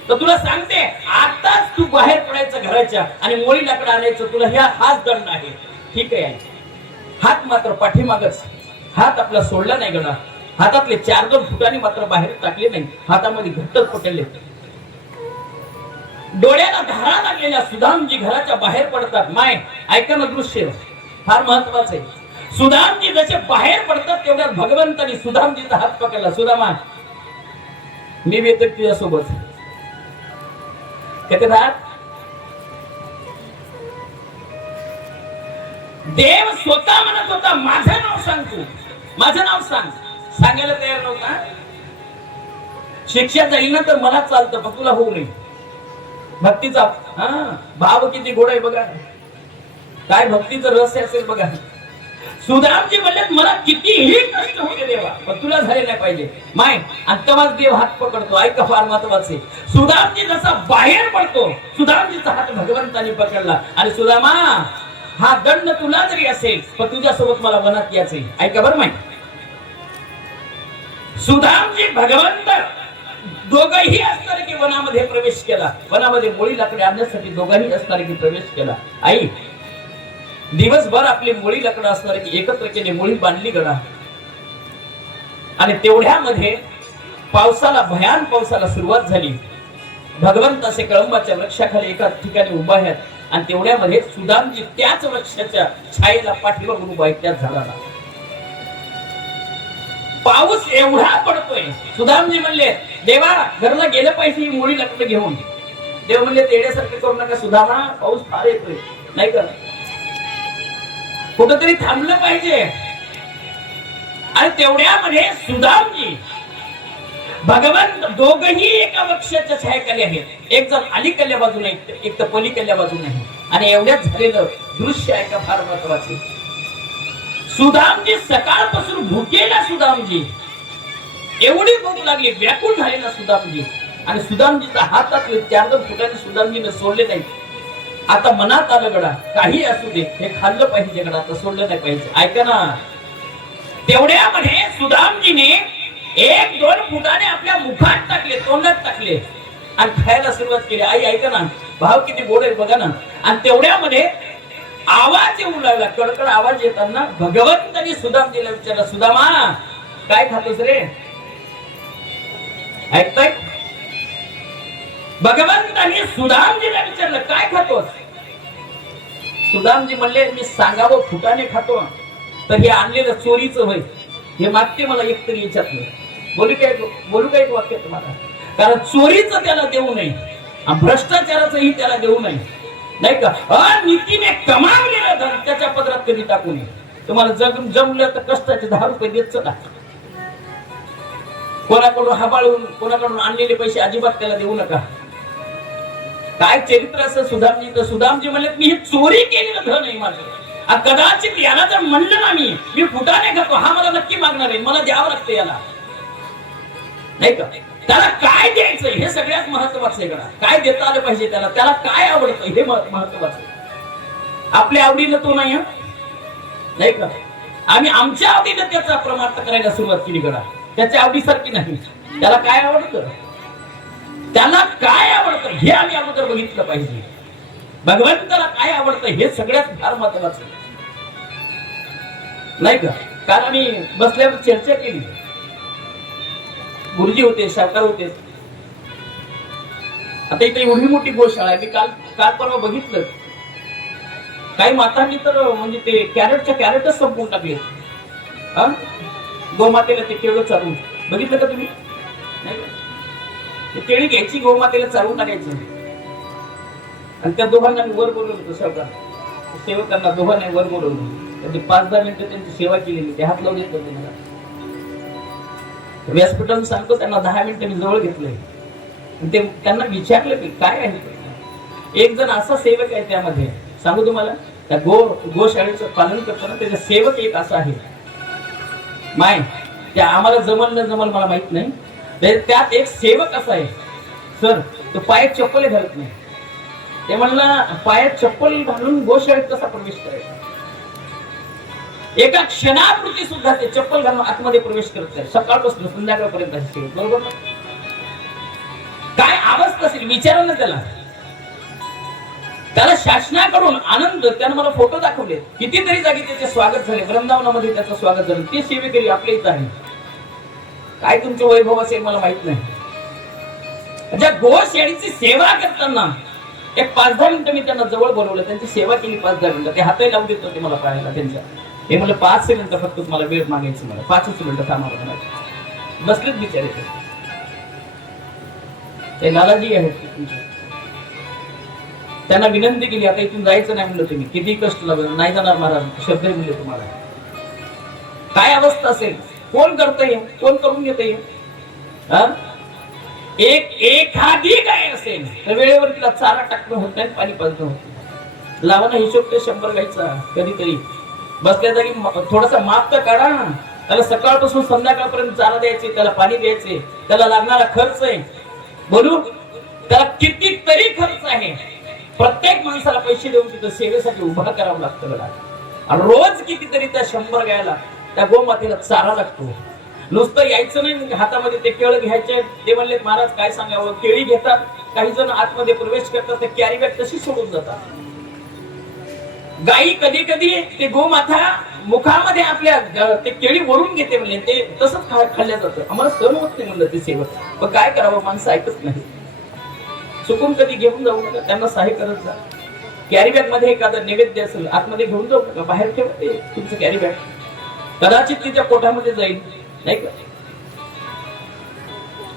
तर तुला सांगते, आताच तू बाहेर पडायचं घराच्या आणि मोळी लाकडं आणायचं, तुला ह्या हाच दंड आहे. ठीक आहे आई. हात मात्र पाठीमागच, हात आपला सोडला नाही गडा, हातातले 4-2 फुटांनी मात्र बाहेर टाकले नाही, हातामध्ये घट्ट पकडले. डोळ्याला धारा लागलेल्या सुदामजी घराच्या बाहेर पडतात. माय ऐका ना, दृश्य फार महत्वाचं आहे. सुदामजी जसे बाहेर पडतात तेवढ्यात भगवंतानी सुदामजीचा हात पकडला. सुदामा मी येतो तुझ्यासोबत. किती हात? देव स्वतः म्हणत होता, माझं नाव सांग, तू माझं नाव सांग. सांगायला तयार नव्हता. शिक्षा जाईल ना तर मला चालतं, पण तुला होऊ नये. भक्तीचा भाव किती गोड आहे बघा, काय भक्तीचं रहस्य असेल बघा. सुदामजी म्हणले, मला कितीही कष्ट होऊ दे देवा, पण तुला झाले नाही पाहिजे. माय अंतमाच देव हात पकडतो. ऐका, फार महत्वाचे. सुदामजी जसा बाहेर पडतो, सुदामजीचा हात भगवंतानी पकडला आणि सुदामा हा दंड तुला जरी असेल पण तुझ्यासोबत मला वनात यायचे. ऐका बरं माय, सुदामजी भगवंत दोघंही असणार की वनामध्ये प्रवेश केला, वनामध्ये मोळी लाकडे आणण्यासाठी दोघांही असणार की प्रवेश केला. आई दिवसभर आपली मोळी लाकडं असणार की एकत्र केली, मोळी बांधली गडा. आणि तेवढ्यामध्ये भयान पावसाला सुरुवात झाली. भगवंत असे कळंबाच्या वृक्षाखाली एका ठिकाणी उभा आहेत आणि तेवढ्यामध्ये सुदामजी त्याच वृक्षाच्या छायेला पाठीमागून उभा आहे. त्याच झाडाला पाऊस एवढा पडतोय. सुदामजी म्हणले, देवा घरला गेलं पाहिजे ही मोळी लाकडं घेऊन. देव म्हणले, तेड्यासारखे करू नका सुदामा, पाऊस फार येतोय, नाही का, कुठंतरी थांबलं पाहिजे. आणि तेवढ्यामध्ये सुदामजी भगवंत दोघही एका वृक्षाच्या छायेखाली आहेत. एक जण अलीकडल्या बाजूने, एक तर पलीकडल्या बाजूने आहे. आणि एवढ्याच झालेलं दृश्य आहे का फार महत्वाचे. सुदामजी सकाळपासून भुकेला, सुदामजी एवढी भूक लागली, व्याकुळ झालेला सुदामजी. आणि सुदामजीचा हातातले 4-2 फुटांनी सुदामजीने सोडले नाही. आता मनात आलं गडा, काही असू दे हे खाल्लं पाहिजे गडा, आता सोडलं नाही पाहिजे. ऐका ना, तेवढ्यामध्ये सुदामजीने 1-2 फुटाने आपल्या मुखात टाकले, तोंडात टाकले आणि खायला सुरुवात केली. आई ऐका ना, भाव किती गोड आहे बघा ना. आणि तेवढ्यामध्ये आवाज येऊ लागला, कडकड आवाज येताना भगवंतानी सुदामजीला विचारलं, सुदामा काय खातोस रे? ऐकताय? भगवंतानी सुदामजीला विचारलं, काय खातोस? सुदामजी म्हणले, मी सांगावं फुटाने खातो तर हे आणलेलं चोरीचं होय, हे मागते मला एक तरी विचारलं. बोलू काय वाक्य तुम्हाला, कारण चोरीचं त्याला देऊ नये आणि भ्रष्टाचाराचंही त्याला देऊ नये, नाही का. अनितीने कमावलेलं धन त्याच्या पदरात कधी टाकू नये. तुम्हाला जमलं तर कष्टाचे 10 रुपये देत चला. कोणाकडून हबाळून, कोणाकडून आणलेले पैसे अजिबात त्याला देऊ नका. काय चरित्र असं सुदामजी. सुदामजी म्हणले, मी ही चोरी केलेलं धन आहे माझं. कदाचित याला जर म्हणलं ना मी फुटाने खातो, हा मला नक्की मागणार आहे, मला द्यावं लागतं याला, नाही का. त्याला काय द्यायचं हे सगळ्यात महत्वाचं आहे. काय देता आलं पाहिजे त्याला, त्याला काय आवडतं हे महत्वाचं. आपल्या आवडीनं तो नाही, नाही का? आम्ही आमच्या आवडीनं त्याचा प्रमार्थ करायला सुरुवात केली करा, त्याच्या आवडीसारखी नाही. त्याला काय आवडतं, त्याला काय आवडतं हे आम्ही अगोदर बघितलं पाहिजे. भगवंताला काय आवडतं हे सगळ्यात फार महत्वाचं, नाही का? काल आम्ही बसल्यावर चर्चा केली. गुरुजी होते, सावकार होते. आता इथे एवढी मोठी गोशाळा आहे. मी काल परवा बघितलं, काही मातांनी तर म्हणजे ते कॅरेटच संपवून टाकले. गोमातेला ते केळं चालून बघितलं का तुम्ही? नाही का? ते केळी घ्यायची, गोमातेला चालवून टाकायचं. आणि त्या दोघांना मी वर बोलवलं होतं, सावकार सेवकांना दोघांना वर बोलवलं. त्यांनी 5-10 मिनिटं त्यांची सेवा केलेली. ते हात लावून येत होते मला. व्यासपीठावर सांगतो त्यांना 10 मिनिटं मी जवळ घेतलंय. ते त्यांना विचारलं की काय आहे. एक जण असा सेवक आहे त्यामध्ये, सांगू तुम्हाला, त्या गोशाळेचं पालन करताना त्याचा सेवक एक असा आहे. माय त्या आम्हाला जमल न जमल मला माहित नाही. त्यात एक सेवक असा आहे, सर तो पायात चप्पल घालत नाही. ते म्हणलं पायात चप्पल घालून गोशाळेत कसा प्रवेश करायचा? एका क्षणापुरती सुद्धा ते चप्पल घालून आतमध्ये प्रवेश करत आहे, सकाळपासून संध्याकाळपर्यंत. बरोबर ना? काय अवस्था असेल विचारा ना त्याला. त्याला शासनाकडून आनंद, त्यानं मला फोटो दाखवले, कितीतरी जागी त्याचे स्वागत झाले. वृंदावनामध्ये त्याचं स्वागत झालं. ते सेवेकरी आपल्या इथं आहे. काय तुमचं वैभव असेल मला माहित नाही. ज्या गोशाळेची सेवा करताना एक 5-10 मिनिटं मी त्यांना जवळ बोलवलं, त्यांची सेवा केली 5-10 मिनिटं. ते हातही लावून देत होते मला पाहायला त्यांच्या. हे मला 5 मिनिटं फक्त तुम्हाला वेळ मागायचं, मला 5 मिनिटं थांबावं म्हणायचं. बसलेच बिचारे ते लालाजी आहेत. त्यांना विनंती केली, आता इथून जायचं नाही म्हणलं तुम्ही, किती कष्ट लागलं, नाही जाणार महाराज, शब्द म्हणले तुम्हाला. काय अवस्था असेल, कोण करतंय, कोण करून घेतंय? एखादी गाय असेल तर वेळेवर तिला चारा टाकणं होत नाही, पाणी पाजणं होत नाही. लावा ना हिशोब ते 100 गायचा. कधीतरी बसल्या जागी थोडासा माप तर काढा ना. त्याला सकाळपासून संध्याकाळपर्यंत चारा द्यायचे, त्याला पाणी द्यायचे, त्याला लागणारा खर्च आहे. बोलू त्याला कितीतरी खर्च आहे. प्रत्येक माणसाला पैसे देऊन तिथं सेवेसाठी उभा करावं लागतं बघा. आणि रोज कितीतरी त्या 100 गायला त्या गोमातेला चारा लागतो. नुसतं यायचं नाही, म्हणजे हातामध्ये ते केळं घ्यायचे. ते म्हणले महाराज काय सांगावं, केळी घेतात, काही जण आतमध्ये प्रवेश करतात, ते कॅरी बॅग तशी सोडून जातात. गायी कधी कधी ते गोमाता मुखामध्ये आपल्या ते केळी वरून घेते म्हणले, ते तसंच खाल्ल्या जातं. आम्हाला सहन होत नाही म्हणलं ते सेवक. पण काय करावं, माणसं ऐकत नाही. चुकून कधी घेऊन जाऊ नका, त्यांना सहाय्य करत जा. कॅरी बॅग मध्ये एखादा नैवेद्य असेल आतमध्ये घेऊन जाऊ नका, बाहेर ठेवा ते तुमचं कॅरी बॅग. कदाचित तिच्या पोटामध्ये जाईल, नाही का?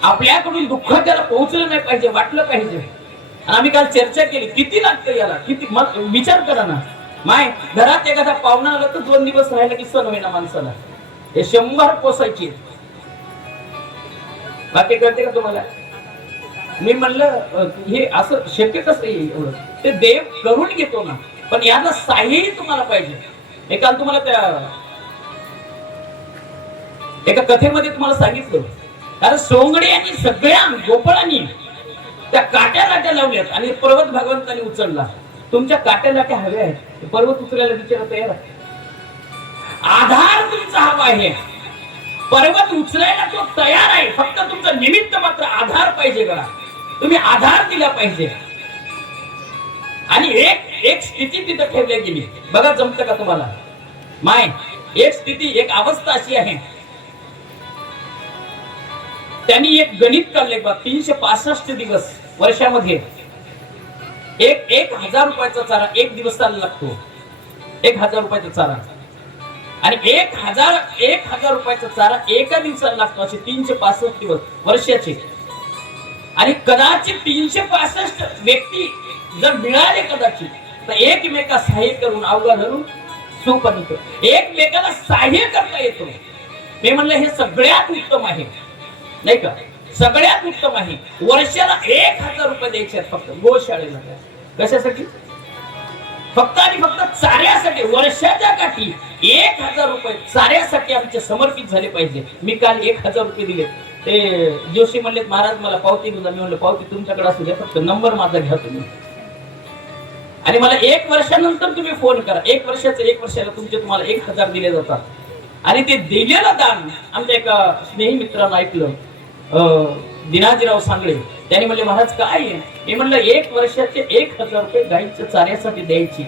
आपल्याकडून दुःख त्याला पोहोचलं नाही पाहिजे, वाटलं पाहिजे. आम्ही काल चर्चा केली, किती लागतं याला, किती विचार करा ना. माय घरात एखादा पाहुणा आला तर 2 दिवस राहिला की सण होईना माणसाला. हे 100 पोसायचे. बाकी कळते का तुम्हाला? मी म्हणलं हे असं शक्य कसं एवढं? ते देव करून घेतो ना, पण याला साह्यही तुम्हाला पाहिजे. हे काल तुम्हाला त्या एका कथेमध्ये तुम्हाला सांगितलं, कारण सोंगडी आणि सगळ्या गोपाळांनी त्या काट्या लाट्या लावल्यात आणि पर्वत भगवंतांनी उचलला. तुमच्या काट्या लाट्या हव्या आहेत, पर्वत उचलायला विचार तयार आहे. आधार तुमचा हवा आहे, पर्वत उचलायला तो तयार आहे. फक्त तुमचं निमित्त मात्र आधार पाहिजे का? तुम्ही आधार दिला पाहिजे. आणि एक स्थिती तिथं ठेवली गेली बघा, जमतं का तुम्हाला? माय एक स्थिती, एक अवस्था अशी आहे, त्यांनी एक गणित काढले बघ. 365 दिवस वर्षामध्ये 1000 रुपयाचा चारा एक दिवसाला लागतो. 1000 रुपयाचा चारा आणि 1000 रुपयाचा चारा एका दिवसाला लागतो. असे 365 दिवस वर्षाचे. आणि कदाचित 365 व्यक्ती जर मिळाले कदाचित, तर एकमेका सहाय्य करून अवघा धरून सुपनिक एकमेकाला सहाय्य करता येतो. मी म्हणलं हे सगळ्यात उत्तम आहे, नाही का? सगळ्यात उत्तम आहे. वर्षाला 1000 रुपये द्यायचे फक्त गोशाळेला. कशासाठी? फक्त आणि फक्त चाऱ्यासाठी. वर्षाच्या काठी 1000 रुपये चाऱ्यासाठी आमचे समर्पित झाले पाहिजे. मी काल 1000 रुपये दिले ते जोशी म्हणले महाराज मला पावती घेऊन जा. मी म्हणलं पावती तुमच्याकडे असू द्या, फक्त नंबर माझा घ्या तुम्ही, आणि मला 1 वर्षानंतर तुम्ही फोन करा. 1 वर्षाला तुम्हाला 1000 दिले जातात. आणि ते दिलेलं दान आमच्या एका स्नेही मित्रानं ऐकलं, दिनाजीराव सांगळे. त्यांनी म्हणले महाराज काय आहे? मी म्हणलं 1 वर्षाचे 1000 रुपये गाईच्या चाऱ्यासाठी द्यायची,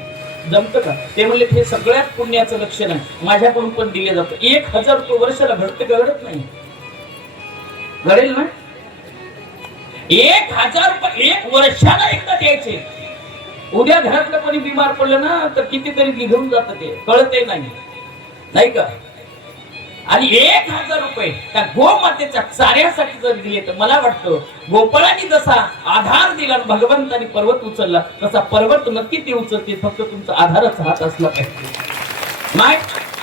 जमतं का? ते म्हणले हे सगळ्यात पुण्याचं लक्षण आहे, माझ्याकडून पण दिले जातं. 1000 रुपये वर्षाला घडत घडत नाही, घडेल ना? 1000 रुपये 1 वर्षाला एकदा द्यायचे. उद्या घरातलं कोणी बिमार पडलं ना तर कितीतरी घेऊन जात, ते कळतही नाही का? आणि 1000 रुपये त्या गोमातेच्या चाऱ्यासाठी जर दिले तर मला वाटतं गोपाळाने जसा आधार दिला भगवंतानी पर्वत उचलला, तसा पर्वत नक्की ते उचलते, फक्त तुमचा आधारच हात असला पाहिजे.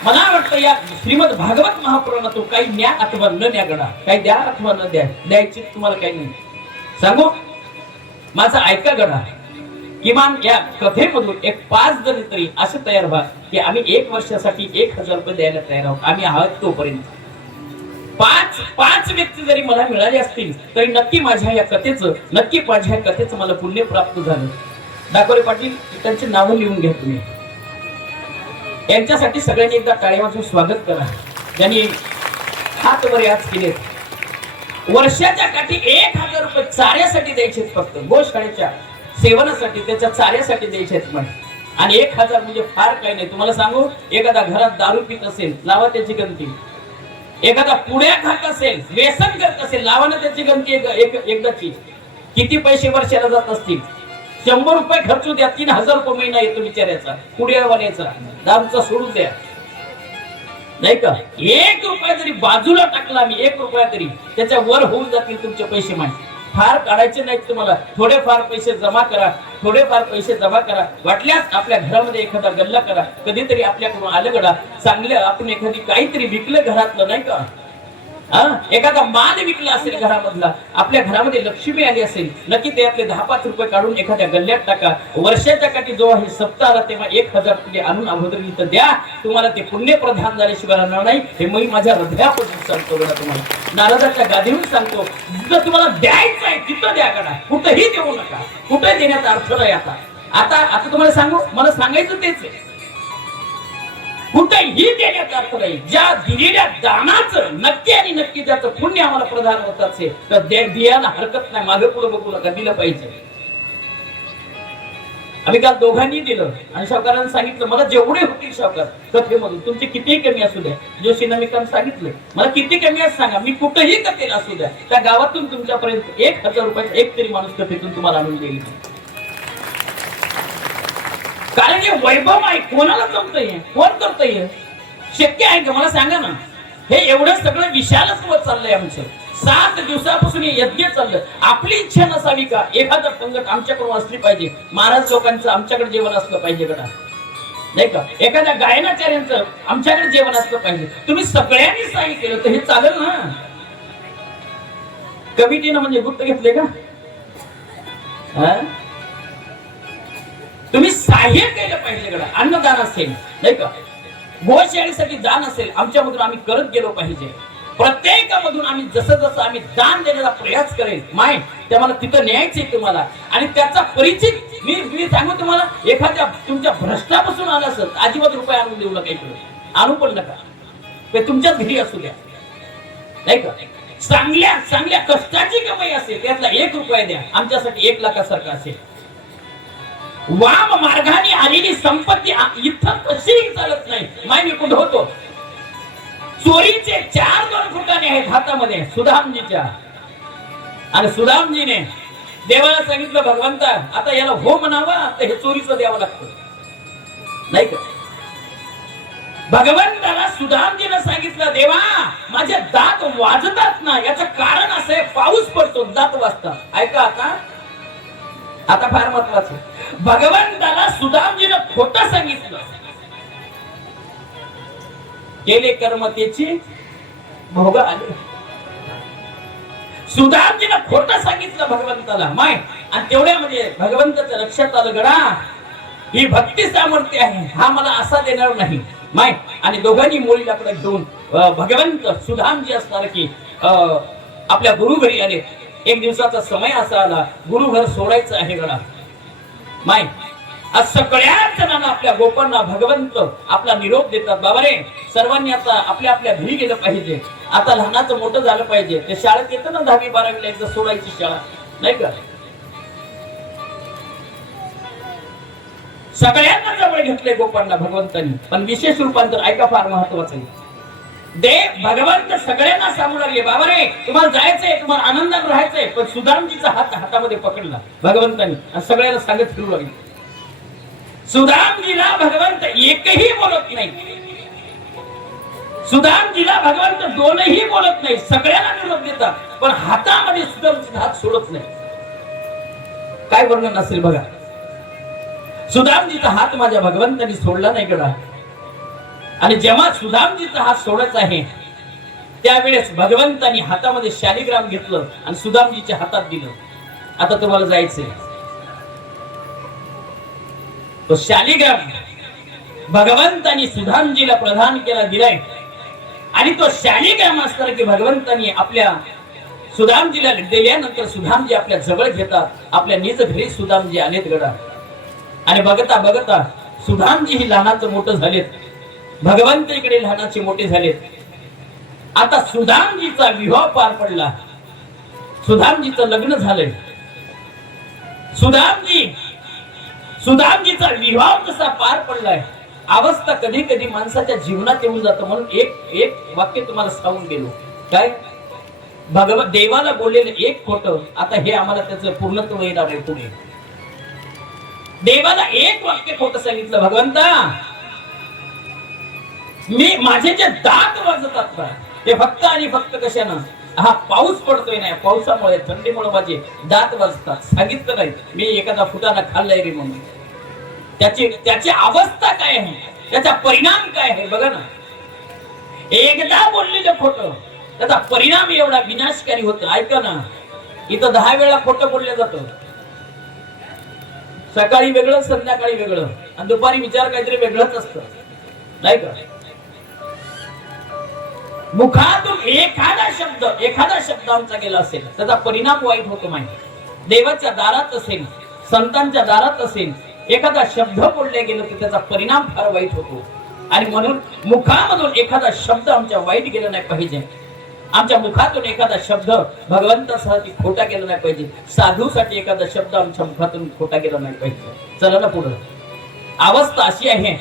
मला वाटतं या श्रीमद भागवत महापुराणातून काही न्या अथवा न न्या गडा, काही द्या अथवा न द्या, द्यायची तुम्हाला काही नाही. सांगू माझा ऐका गडा, किमान या कथेमधून एक 5 जण तरी असं तयार व्हा की आम्ही 1 वर्षासाठी 1000 रुपये द्यायला तयार आहोत. आम्ही आहोत तोपर्यंत 5 व्यक्ती जरी मला मिळाले असतील तरी नक्की माझ्या या कथेचं मला पुण्य प्राप्त झालं. दाखवले पाटील त्यांची नावं लिहून घ्या तुम्ही. यांच्यासाठी सगळ्यांनी एकदा टाळ्या वाजवून स्वागत करा, ज्यांनी हात वर आज केले. वर्षाच्या काठी 1000 रुपये चाऱ्यासाठी द्यायचे, फक्त गोशाळेच्या सेवनासाठी, त्याच्या चाऱ्यासाठी द्यायचे. आणि 1000 म्हणजे फार काही नाही. तुम्हाला सांगू, एखादा घरात दारू पित असेल लावा त्याची गंती, एखादा पुड्या खात असेल, व्यसन करत असेल लावा ना त्याची गंती एकदाची. किती पैसे वर्षाला जात असतील? 100 रुपये खर्चू द्या, 3000 रुपये महिना येतो बिचाऱ्याचा, पुड्यावाल्याचा, दारूचा सोडून द्या, नाही का? 1 रुपया जरी बाजूला टाकला मी, 1 रुपया तरी त्याच्या वर होऊन जातील तुमचे पैसे. माहिती फार काढायचे नाहीत तुम्हाला, थोडेफार पैसे जमा करा. वाटल्यास आपल्या घरामध्ये एखादा गल्ला करा. कधीतरी आपल्याकडून आलं गडा चांगलं, आपण एखादी काहीतरी विकलं घरातलं, नाही का? एखादा माल विकला असेल घरामधला, आपल्या घरामध्ये लक्ष्मी आली असेल, नक्की त्यातले 10-5 रुपये काढून एखाद्या गल्ल्यात टाका. वर्षाच्या काठी जेव्हा हे सप्ताह आला तेव्हा 1000 रुपये आणून अगोदर इथं द्या. तुम्हाला ते पुण्य प्रधान झाल्याशिवाय राहणार नाही, हे मी माझ्या हृदयापासून सांगतो गडा. तुम्हाला नारदाच्या गादीहून सांगतो, जिथं तुम्हाला द्यायचं आहे तिथं द्या गडा, कुठेही देऊ नका. कुठे देण्याचा अर्थ नाही. आता तुम्हाला सांगू, मला सांगायचं तेच आहे, कुठेही देण्याचा अर्थ नाही. ज्या दिलेल्या दानाचं नक्की आणि नक्की त्याचं पुण्य आम्हाला प्रधान होत असेल तर द्यायला हरकत नाही. मागे पुढे बघू नका, दिलं पाहिजे. आम्ही काल दोघांनी दिलं आणि सावकारांनी सांगितलं मला जेवढे होतील सावकार कथेमधून, तुमचे कितीही कमी असू द्या. जोशींना मी काल सांगितलं मला किती कमी आहे सांगा, मी कुठेही कथेला असू द्या, त्या गावातून तुमच्यापर्यंत 1000 रुपयाचा एक तरी माणूस कथेतून तुम्हाला आणून देईल. कारण हे वैभव आहे, कोणाला जमतंय, कोण करतंय, शक्य आहे का मला सांगा ना? हे एवढं सगळं विशालच होत चाललंय आमचं. 7 दिवसापासून हे यज्ञ चाललं. आपली इच्छा नसावी का एखादा पंगत आमच्याकडून असली पाहिजे, महाराज लोकांचं आमच्याकडे जेवण असलं पाहिजे गडा, नाही का? एखाद्या गायनाचार्यांचं आमच्याकडे जेवण असलं पाहिजे. तुम्ही सगळ्यांनी सहाय्य केलं तर हे चालेल ना? कमिटीनं म्हणजे गुप्त घेतले का? तुम्ही सहाय्य केलं पाहिजे गडा. अन्नदान असेल, नाही का, गोशाळेसाठी दान असेल, आमच्यामधून आम्ही करत गेलो पाहिजे. प्रत्येकामधून आम्ही जसं आम्ही दान देण्याचा प्रयास करेल माय, त्या मला तिथं न्यायचंय तुम्हाला. आणि त्याचा परिचय मी सांगू तुम्हाला, एखाद्या तुमच्या भ्रष्टापासून आला असेल अजिबात रुपये आणून देऊ नका, इकडे आणू पण नका, ते तुमच्याच घरी असू द्या, नाही का? चांगल्या कष्टाची कमाई असेल त्यातला 1 रुपया द्या, आमच्यासाठी 1 लाखासारखा असेल. वाम मार्गाने आलेली संपत्ती इथं कशीही चालत नाही. माय मी कुठं होतो, चोरीचे 4 फुटाने आहेत हातामध्ये सुदामजीच्या, आणि सुदामजीने देवाला सांगितलं भगवंता आता याला हो म्हणावा तर हे चोरीचं द्यावं लागतं, नाही का? भगवंताला सुदामजीने सांगितलं देवा माझे दात वाजतात ना, याचं कारण असं आहे पाऊस पडतो दात वाजतात. ऐका आता फार महत्वाचं, भगवंताला सुदामजीने खोटं सांगितलं, केले कर्म त्याची भोग आले. सुदामजीने खोटं सांगितलं भगवंताला माय, आणि तेवढ्यामध्ये भगवंताच्या लक्षात आलं गडा ही भक्ती सामर्थ्य आहे, हा मला असा देणार नाही माय. आणि दोघांनी मुलीलाकडे घेऊन भगवंत सुदामजी असणार की आपल्या गुरु घरी आले. एक दिवसाचा समय असा आला, गुरु घर सोडायचं आहे गडा. माय आज सगळ्याच जणांना आपल्या गोपांना भगवंत आपला निरोप देतात. बाबा रे, सर्वांनी आता आपल्या आपल्या घरी गेलं पाहिजे. आता लहानाचं मोठं झालं पाहिजे. ते शाळेत येतं ना 10वी 12वीला एकदा सोडायची शाळा, नाही का? सगळ्यांना जवळ घेतले गोपांना भगवंतांनी. पण विशेष रूपांतर ऐका, फार महत्वाचं आहे. देव भगवंत सगळ्यांना सांगू लागले, बाबा रे, तुम्हाला जायचंय, तुम्हाला आनंदात राहायचंय, पण सुदामजीचा हात हातामध्ये पकडला भगवंतांनी आणि सगळ्यांना सांगत फिरू लागले. सुदामजीला भगवंत एकही बोलत नाही. सुदामजीला भगवंत दोनही बोलत नाही. सगळ्यांना निरोप देतात, पण हातामध्ये सुदामजीचा हात सोडत नाही. काय वर्णन असेल बघा. सुदामजीचा हात माझ्या भगवंतांनी सोडला नाही गडा. आणि जेव्हा सुदामजीचा हात सोडायचा आहे, त्यावेळेस भगवंतांनी हातामध्ये शालिग्राम घेतलं आणि सुदामजीच्या हातात दिलं. आता तुम्हाला जायचंय. तो शालिग्राम भगवंतांनी सुदामजीला प्रदान केला, दिलाय. आणि तो शालिग्राम असताना की भगवंतांनी आपल्या सुदामजीला दिल्यानंतर सुदामजी आपल्या जवळ घेतात. आपल्या निज घरी सुदामजी आलेत गडा. आणि बघता बघता सुदामजी ही लहानाचं मोठं झालेत. भगवंत इकडे लहानाचे मोठे झालेत. आता सुदामजीचा विवाह पार पडला. सुदामजीचं लग्न झालंय. सुदामजीचा विवाह कसा पार पडलाय, अवस्था कधी कधी माणसाच्या जीवनात येऊन जातं. म्हणून एक वाक्य तुम्हाला सांगून गेलो. काय? भगवत देवाला बोललेलं एक खोटं, आता हे आम्हाला त्याचं पूर्णत्व येणार आहे पुढे. देवाला एक वाक्य खोटं सांगितलं, भगवंता मी माझे जे दात वाजतात ना, ते फक्त आणि फक्त कशानं, हा पाऊस पडतोय ना, पावसामुळे थंडीमुळे माझे दात वाजतात. सांगितलं नाही मी एखादा फुटाना खाल्लाय रे म्हणून. त्याची अवस्था काय आहे, त्याचा परिणाम काय आहे बघा ना. एकदा बोललेलं खोटं, त्याचा परिणाम एवढा विनाशकारी होतो. ऐका ना, इथं 10 वेळा खोटं बोललं जातं. सकाळी वेगळं, संध्याकाळी वेगळं, आणि दुपारी विचार काहीतरी वेगळंच असतं, नाही का? मुखातून एखादा शब्द आमचा गेला असेल, त्याचा परिणाम वाईट होतो. माहिती, देवाच्या दारात असेल, संतांच्या दारात असेल, एखादा शब्द बोलले गेलो तर त्याचा परिणाम फार वाईट होतो. आणि म्हणून मुखामधून एखादा शब्द आमच्या वाईट गेला नाही पाहिजे. आमच्या मुखातून एखादा शब्द भगवंतासाठी खोटा गेला नाही पाहिजे. साधूसाठी एखादा शब्द आमच्या मुखातून खोटा गेला नाही पाहिजे. चला ना पुढे. अवस्था अशी आहे,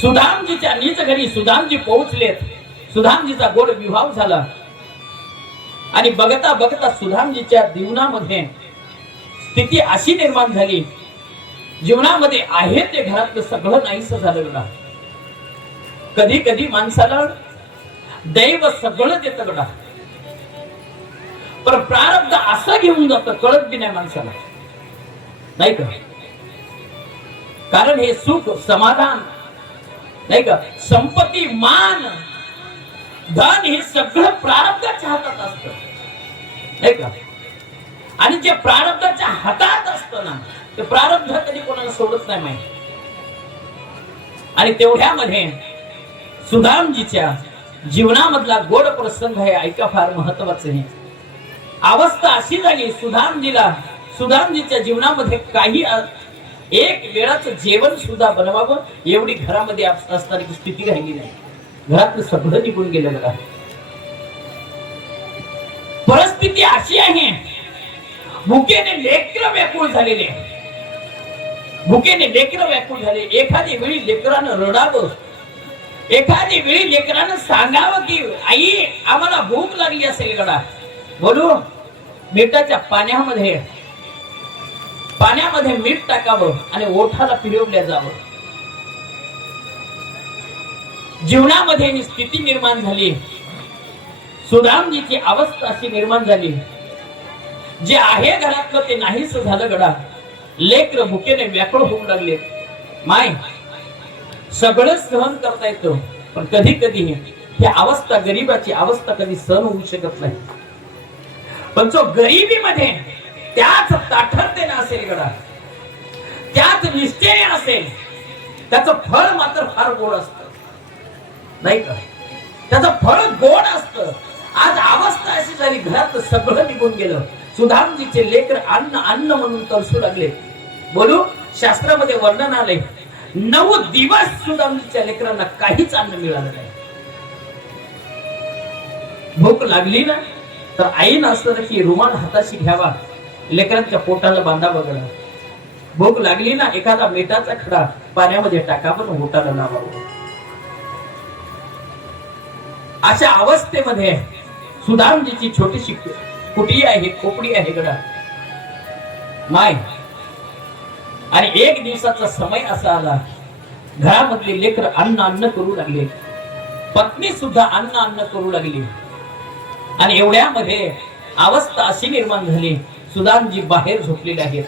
सुदामजीच्या निज घरी सुदामजी पोहोचलेत. सुदामजीचा गोड विवाह झाला. आणि बघता बघता सुदामजीच्या जीवनामध्ये स्थिती अशी निर्माण झाली, जीवनामध्ये आहे ते घरातलं सगळं नाहीसं झालं गडा. कधी कधी माणसाला दैव सगळं देतं गडा, पण प्रारब्ध असं घेऊन जातं, कळत बी नाही माणसाला, नाही का? कारण हे सुख, समाधान, नाही का, संपत्ती, मान, धन, हे सगळं प्रारब्धाच्या हातात असतं, नाही का? आणि जे प्रारब्धाच्या हातात असतं ना, ते प्रारब्ध कधी कोणाला सोडत नाही माहिती. आणि तेवढ्यामध्ये सुदामजीच्या जीवनामधला गोड प्रसंग आहे. ऐका, फार महत्वाचं आहे. अवस्था अशी झाली सुदामजीच्या जीवनामध्ये काही एक वेळाचं जेवण सुद्धा बनवावं एवढी घरामध्ये असणारी स्थिती राहिली नाही. घरातलं सगळं निघून गेलं बघा. परिस्थिती अशी आहे, भुकेने लेकरं व्याकुळ झालेले. एखादी वेळी लेकरानं रडावं, एखादी वेळी लेकरानं सांगावं की आई आम्हाला भूक लागली असेल गडा. बोलू, मिठाच्या पाण्यामध्ये मीठ टाकावं आणि ओठाला फिरवल्या जावं. जीवनामध्ये स्थिती निर्माण झाली. सुदामजीची अवस्था अशी निर्माण झाली, जे आहे घरातलं ते नाहीच झालं गडा. लेकर भुकेने व्याकुळ होऊ लागले. माय, सगळं सहन करता येतं, पण कधी कधी ही अवस्था, गरीबाची अवस्था कधी सहन होऊ शकत नाही. पण जो गरिबीमध्ये त्याच ताठरतेने असेल गडा, त्याच निष्ठेने असेल, त्याचं फळ मात्र फार गोड असतं, नाही का? त्याचं फळ गोड असतं. आज अवस्था अशी झाली, घरात सगळं निघून गेलं. सुदामजीचे लेकर अन्न अन्न म्हणून तरसू लागले. बोलू, शास्त्रामध्ये वर्णन आले 9 दिवस सुदामजीच्या लेकरांना काहीच अन्न मिळालं नाही. भूक लागली ना तर आईनं असतं की रुमाल हाताशी घ्यावा, लेकरांच्या पोटाला बांधा बघा. भूक लागली ना एखादा मिठाचा खडा पाण्यामध्ये टाकावं, होटाला लावावं. अशा अवस्थेमध्ये सुदामजीची छोटीशी कुटी आहे, खोपडी आहे गडा माय. आणि एक दिवसाचा समय असा आला, घरामधले लेकर अन्न अन्न करू लागले, पत्नी सुद्धा अन्न अन्न करू लागली. आणि एवढ्यामध्ये अवस्था अशी निर्माण झाली, सुदामजी बाहेर झोपलेले आहेत.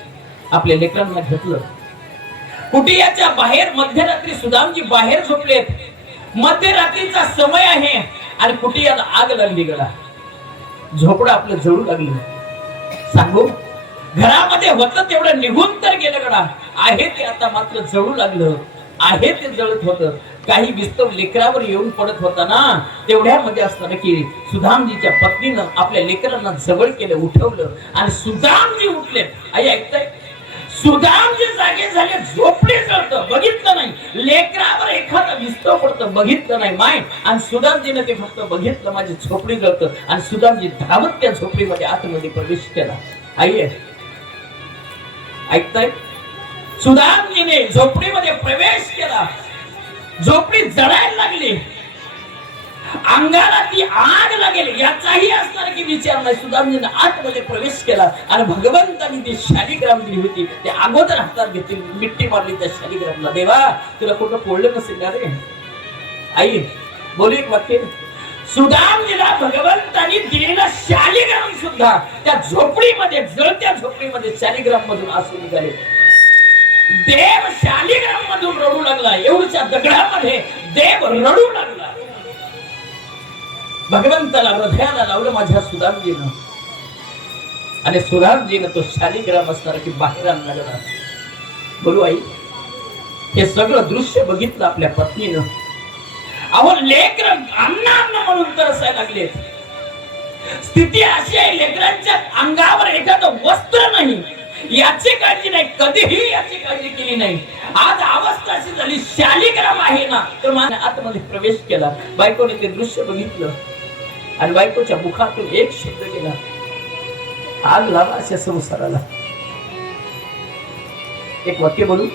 आपल्या लेकरांना घेतलं, कुटियाच्या बाहेर मध्यरात्री सुदामजी बाहेर झोपलेत. मध्यरात्रीचा समय आहे आणि कुटियाला आग लागली गडा. झोपडं आपलं जळू लागलं. सांगू, घरामध्ये होतं तेवढं निघून तर गेलं गडा, आहे ते आता मात्र जळू लागलं. आहे ते जळत होतं. काही विस्तव लेकरावर येऊन पडत होता ना, तेवढ्यामध्ये असताना की सुदामजीच्या पत्नीनं आपल्या लेकरांना जवळ केलं, उठवलं. आणि सुदामजी उठले. आई ऐकताय, सुदामजी जागे झाले, झोपडे जळतं बघितलं नाही, लेकरावर एखादा विस्तव पडतं बघितलं नाही माय. आणि सुदामजीने ते फक्त बघितलं, माझी झोपडी जळतं. आणि सुदामजी धावत त्या झोपडीमध्ये आतमध्ये प्रवेश केला. आई ऐकताय, सुदामजीने झोपडीमध्ये प्रवेश केला. झोपडी जळायला लागली, अंगाला ती आग लागेल याचाही असणार की विचार नाही. सुदामजीने आतमध्ये प्रवेश केला आणि भगवंतांनी ती शालिग्राम दिली होती, ते अगोदर हातात घेतली, मिट्टी मारली त्या शालिग्रामला. देवा, तुला कुठं पोळलं नसेल ना रे. आई बोलू एक वाक्य, सुदामजीला भगवंतांनी दिलेला शालिग्राम सुद्धा त्या झोपडीमध्ये, जळत्या झोपडीमध्ये शालिग्राम मधून आसू निघाले. देव शालिग्राम मधून रडू लागला. एवढ्या दगडामध्ये देव रडू लागला. भगवंताला हृदयाला लावलं माझ्या सुदामजीनं. आणि सुदामजीनं तो शालिग्राम असणार की बाहेर आणला गेला. बोलू आई, हे सगळं दृश्य बघितलं आपल्या पत्नीनं. अहो, लेकर अन्न अन्न म्हणून तरसायला लागले. स्थिती अशी आहे, लेकरांच्या अंगावर एखादं वस्त्र नाही याची काळजी नाही, कधीही याची काळजी केली नाही. आज अवस्था अशी झाली, शालिग्राम आहे ना तर माझ्या आतमध्ये प्रवेश केला. बायकोने ते दृश्य बघितलं आणि बायकोच्या मुखातून एक शब्द गेला, आग लावा अशा संसाराला. एक वाक्य बोलू,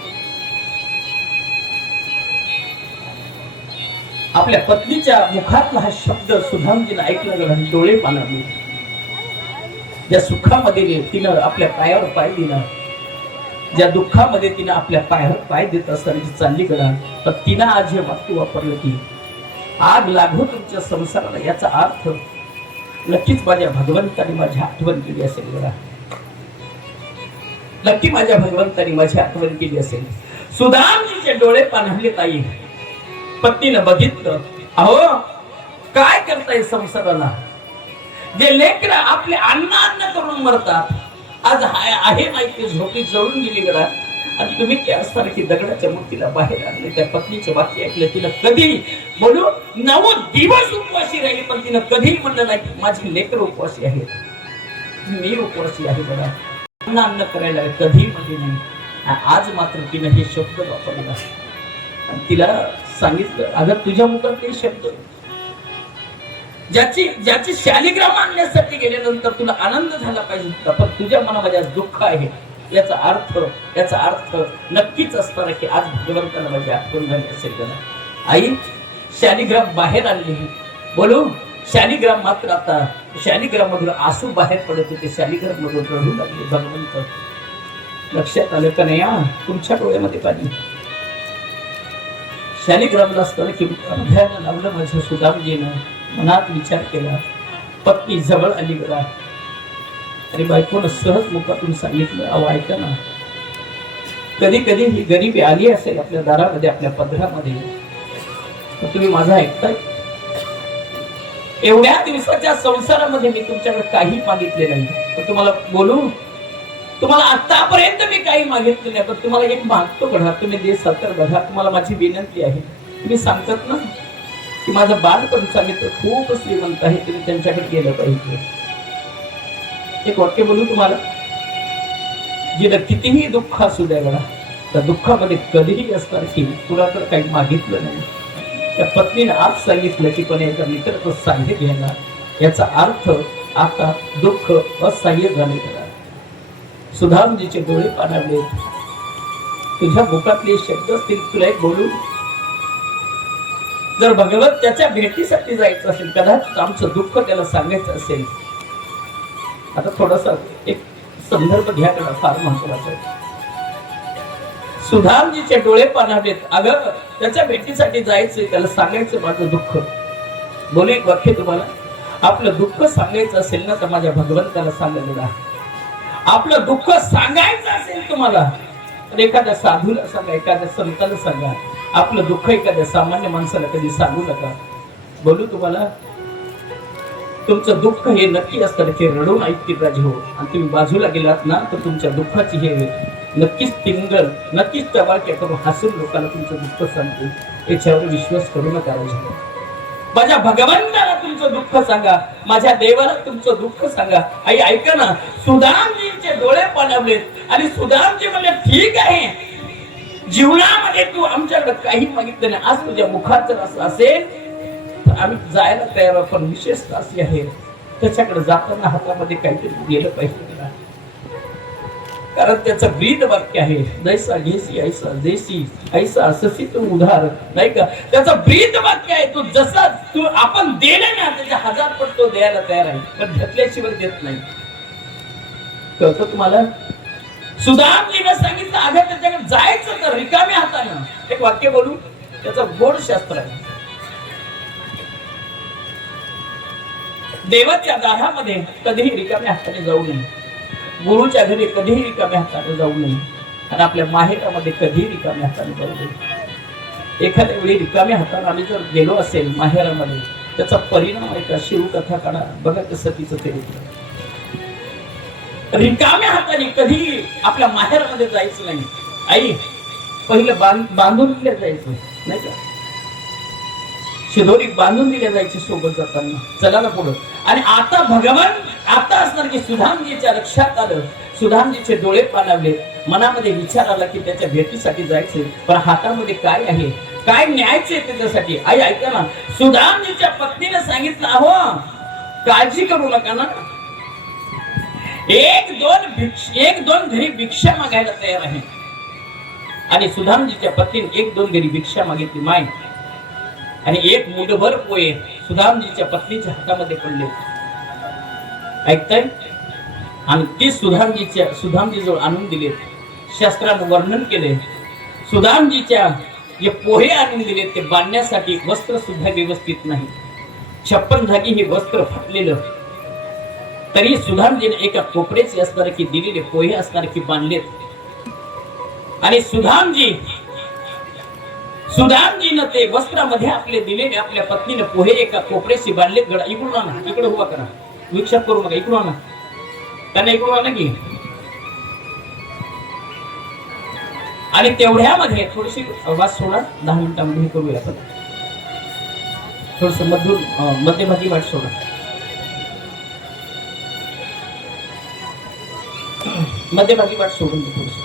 आपल्या पत्नीच्या मुखातला हा शब्द सुदामजीने ऐकला गेला, डोळे पाणावले. ज्या सुखामध्ये तिनं आपल्या पायावर पाय दिला, ज्या दुःखामध्ये तिनं आपल्या पायावर पाय देत असताना चालली गेला, तर तिनं आज हे वाक्य वापरलं की आग लागो तुमच्या संसाराला. याचा अर्थ नक्कीच माझ्या भगवंताने माझी आठवण केली असेल बघा, नक्की माझ्या भगवंताने माझी आठवण केली असेल. सुदामजीचे डोळे पाणावले. ताई पत्नीनं बघितलं, अहो काय करताय संसाराला, जे लेकर आपले अन्न अन्न करून मरतात, आज आहे माहिती झोपी जळून गेली गडा, आणि तुम्ही त्यासारखी दगडाच्या मूर्तीला बाहेर आणले. त्या पत्नीचं वाक्य ऐकलं. तिनं कधी बोलू 9 दिवस उपवासी राहिली, पण तिनं कधीही म्हणलं नाही माझी लेकर उपवासी आहेत, मी उपवासी आहे बघा, अन्न अन्न करायला कधी म्हणजे नाही. आज मात्र तिनं हे शब्द वापरला. तिला सांगितलं, अगं तुझ्या मुखात ते शब्द ज्याची शालिग्राम आणण्यासाठी गेल्यानंतर तुला आनंद झाला पाहिजे, पण तुझ्या मनामध्ये आज दुःख आहे. याचा अर्थ नक्कीच असणार की आज भगवंताला माझी आठवण झाली असेल का. आई शालिग्राम बाहेर आणली. बोलू, शालिग्राम मात्र आता शालिग्राम मधून आसू बाहेर पडत होते, शालिग्राम मधून रडू लागले. भगवंत लक्षात आलं का नाही, तुमच्या डोळ्यामध्ये पाणी. शालिग्रामला असताना की हृदयाला लावलं माझ्या सुदामजीनं. मनात विचार केला, पत्नी जवळ आली गडा, आणि बायकोनं सहज मुखातून सांगितलं, अहो ऐका ना, कधी कधी ही गरिबी आली असेल आपल्या दारामध्ये, आपल्या पदरामध्ये, तर तुम्ही माझा ऐकताय. एवढ्या दिवसाच्या संसारामध्ये मी तुमच्याकडे काही मागितले नाही, तर तुम्हाला बोलू, तुम्हाला आतापर्यंत मी काही मागितले नाही, पण तुम्हाला एक मागतो बघा, तुम्ही दे सत्तर बघा. तुम्हाला माझी विनंती आहे, तुम्ही सांगतात ना की माझं बालपण सांगितलं खूप श्रीमंत आहे, तुम्ही त्यांच्याकडे गेलं पाहिजे. एक वाक्य बोलू तुम्हाला, जिला कितीही दुःख असू द्या बघा, त्या दुःखामध्ये कधीही असणार की तुला तर काही मागितलं नाही. त्या पत्नीने आज सांगितलं की पण एका मित्राचं साह्य घ्यायला, याचा अर्थ आता दुःख असह्य झाले. सुधामजीचे डोळे पाणावले. तुझ्या मुखातले शब्द असतील, तुला एक बोलू, जर भगवत त्याच्या भेटीसाठी जायचं असेल, कदाचित आमचं दुःख त्याला सांगायचं असेल. आता थोडासा एक संदर्भ घ्या, कडा फार महत्वाचा आहे. सुधामजीचे डोळे पाणावलेत. अगं त्याच्या भेटीसाठी जायचंय, त्याला सांगायचं माझं दुःख. बोले एक वाक्य तुम्हाला, आपलं दुःख सांगायचं असेल ना तर माझ्या भगवंताला सांगायला. आपलं दुःख सांगायचं असेल तुम्हाला तर एखाद्या साधूला सांगा, एखाद्या संताला सांगा. आपलं दुःख एखाद्या सामान्य माणसाला कधी सांगू नका. बोलू तुम्हाला, तुमचं दुःख हे नक्की असतं की रडून ऐकतील राजे हो, आणि तुम्ही बाजूला गेलात ना तर तुमच्या दुःखाची हे नक्कीच टिंगल, नक्कीच टबाळक्या करून हसून लोकांना तुमचं दुःख सांगतील. याच्यावर विश्वास करू नका राजे हो. माझ्या भगवंताला तुमचं दुःख सांगा, माझ्या देवाला तुमचं दुःख सांगा. आई ऐका ना, सुदामजींचे डोळे पाणावलेत आणि सुदामजी म्हणले ठीक आहे, जीवनामध्ये तू आमच्याकडे काही मागितलं नाही, आज तुझ्या मुखात जर असं असेल तर आम्ही जायला तयार आहोत. पण विशेषतः अशी आहे, त्याच्याकडे जाताना हातामध्ये काहीतरी गेलं पाहिजे, कारण त्याचं ब्रीद वाक्य आहे, जैसा घेसी ऐसा देसी ऐसा अससी तू उधार, नाही का? त्याचं ब्रीद वाक्य आहे, तू जसा तू आपण देणे ना त्याच्या 1000 पट तो द्यायला तयार आहे, पण घेतल्याशिवाय देत नाही. कळतं तुम्हाला? सुदामजीने सांगितलं अगं त्याच्याकडे जायचं तर रिकाम्या हातानं. एक वाक्य बोलू, त्याचं गोड शास्त्र आहे. देवाच्या दारामध्ये कधीही रिकाम्या हाताने जाऊ नये, गुरुच्या घरी कधीही रिकाम्या हाताने जाऊ नये, आणि आपल्या माहेरामध्ये कधीही रिकाम्या हाताने जाऊ नये. एखाद्या वेळी रिकाम्या हाताने आम्ही जर गेलो असेल माहेरामध्ये, त्याचा परिणाम आहे का? शिवकथा काढा, बघा कसं तिचं चरित्र. रिकाम्या हाताने कधी आपल्या माहेरामध्ये जायचं नाही. आई पहिलं बांधून दिल्या जायचं नाही का, शिदोरी बांधून दिल्या जायची सोबत जाताना. चला ना पुढं. आणि आता भगवान आता असणार की सुधामजीच्या लक्षात आलं, सुधामजीचे डोळे पाणावले, मनामध्ये विचार आला की त्याच्या भेटीसाठी जायचे, पण हातामध्ये काय आहे, काय न्यायचे त्याच्यासाठी. आई ऐका ना, सुधामजीच्या पत्नीने सांगितलं अहो काळजी करू नका ना, एक दोन घरी भिक्षा मागायला तयार आहे. आणि सुधामजीच्या पत्नीने 1-2 घरी भिक्षा मागितली माय, आणि 1 मुठभर पोहे सुधामजीच्या पत्नीच्या हातामध्ये पडले. ऐकताय? आणि ती सुधामजी जवळ आणून दिले. शास्त्रानं वर्णन केले, सुधामजीच्या जे पोहे आणून दिले ते बांधण्यासाठी वस्त्र सुद्धा व्यवस्थित नाही, 56 जागी हे वस्त्र फाटलेलं. तरी सुधामजीने एका कोपऱ्याचे असणार की दिलेले पोहे असणार की बांधलेत. आणि सुधामजीनं ते वस्त्रामध्ये आपले दिलेले आपल्या पत्नीने पोहे एका कोपऱ्याशी बांधलेत. गडा इकडून आणा, इकडे उभा करा, विक्षेप करू नका, इकडून आणा त्यांना, इकडून आणा की. आणि तेवढ्यामध्ये थोडीशी आवाज सोडा, 10 मिनिटांमध्ये करूया आपण. थोडस मध्यभागी वाट सोडा. मध्यभागी वाट सोडून दे थोडस.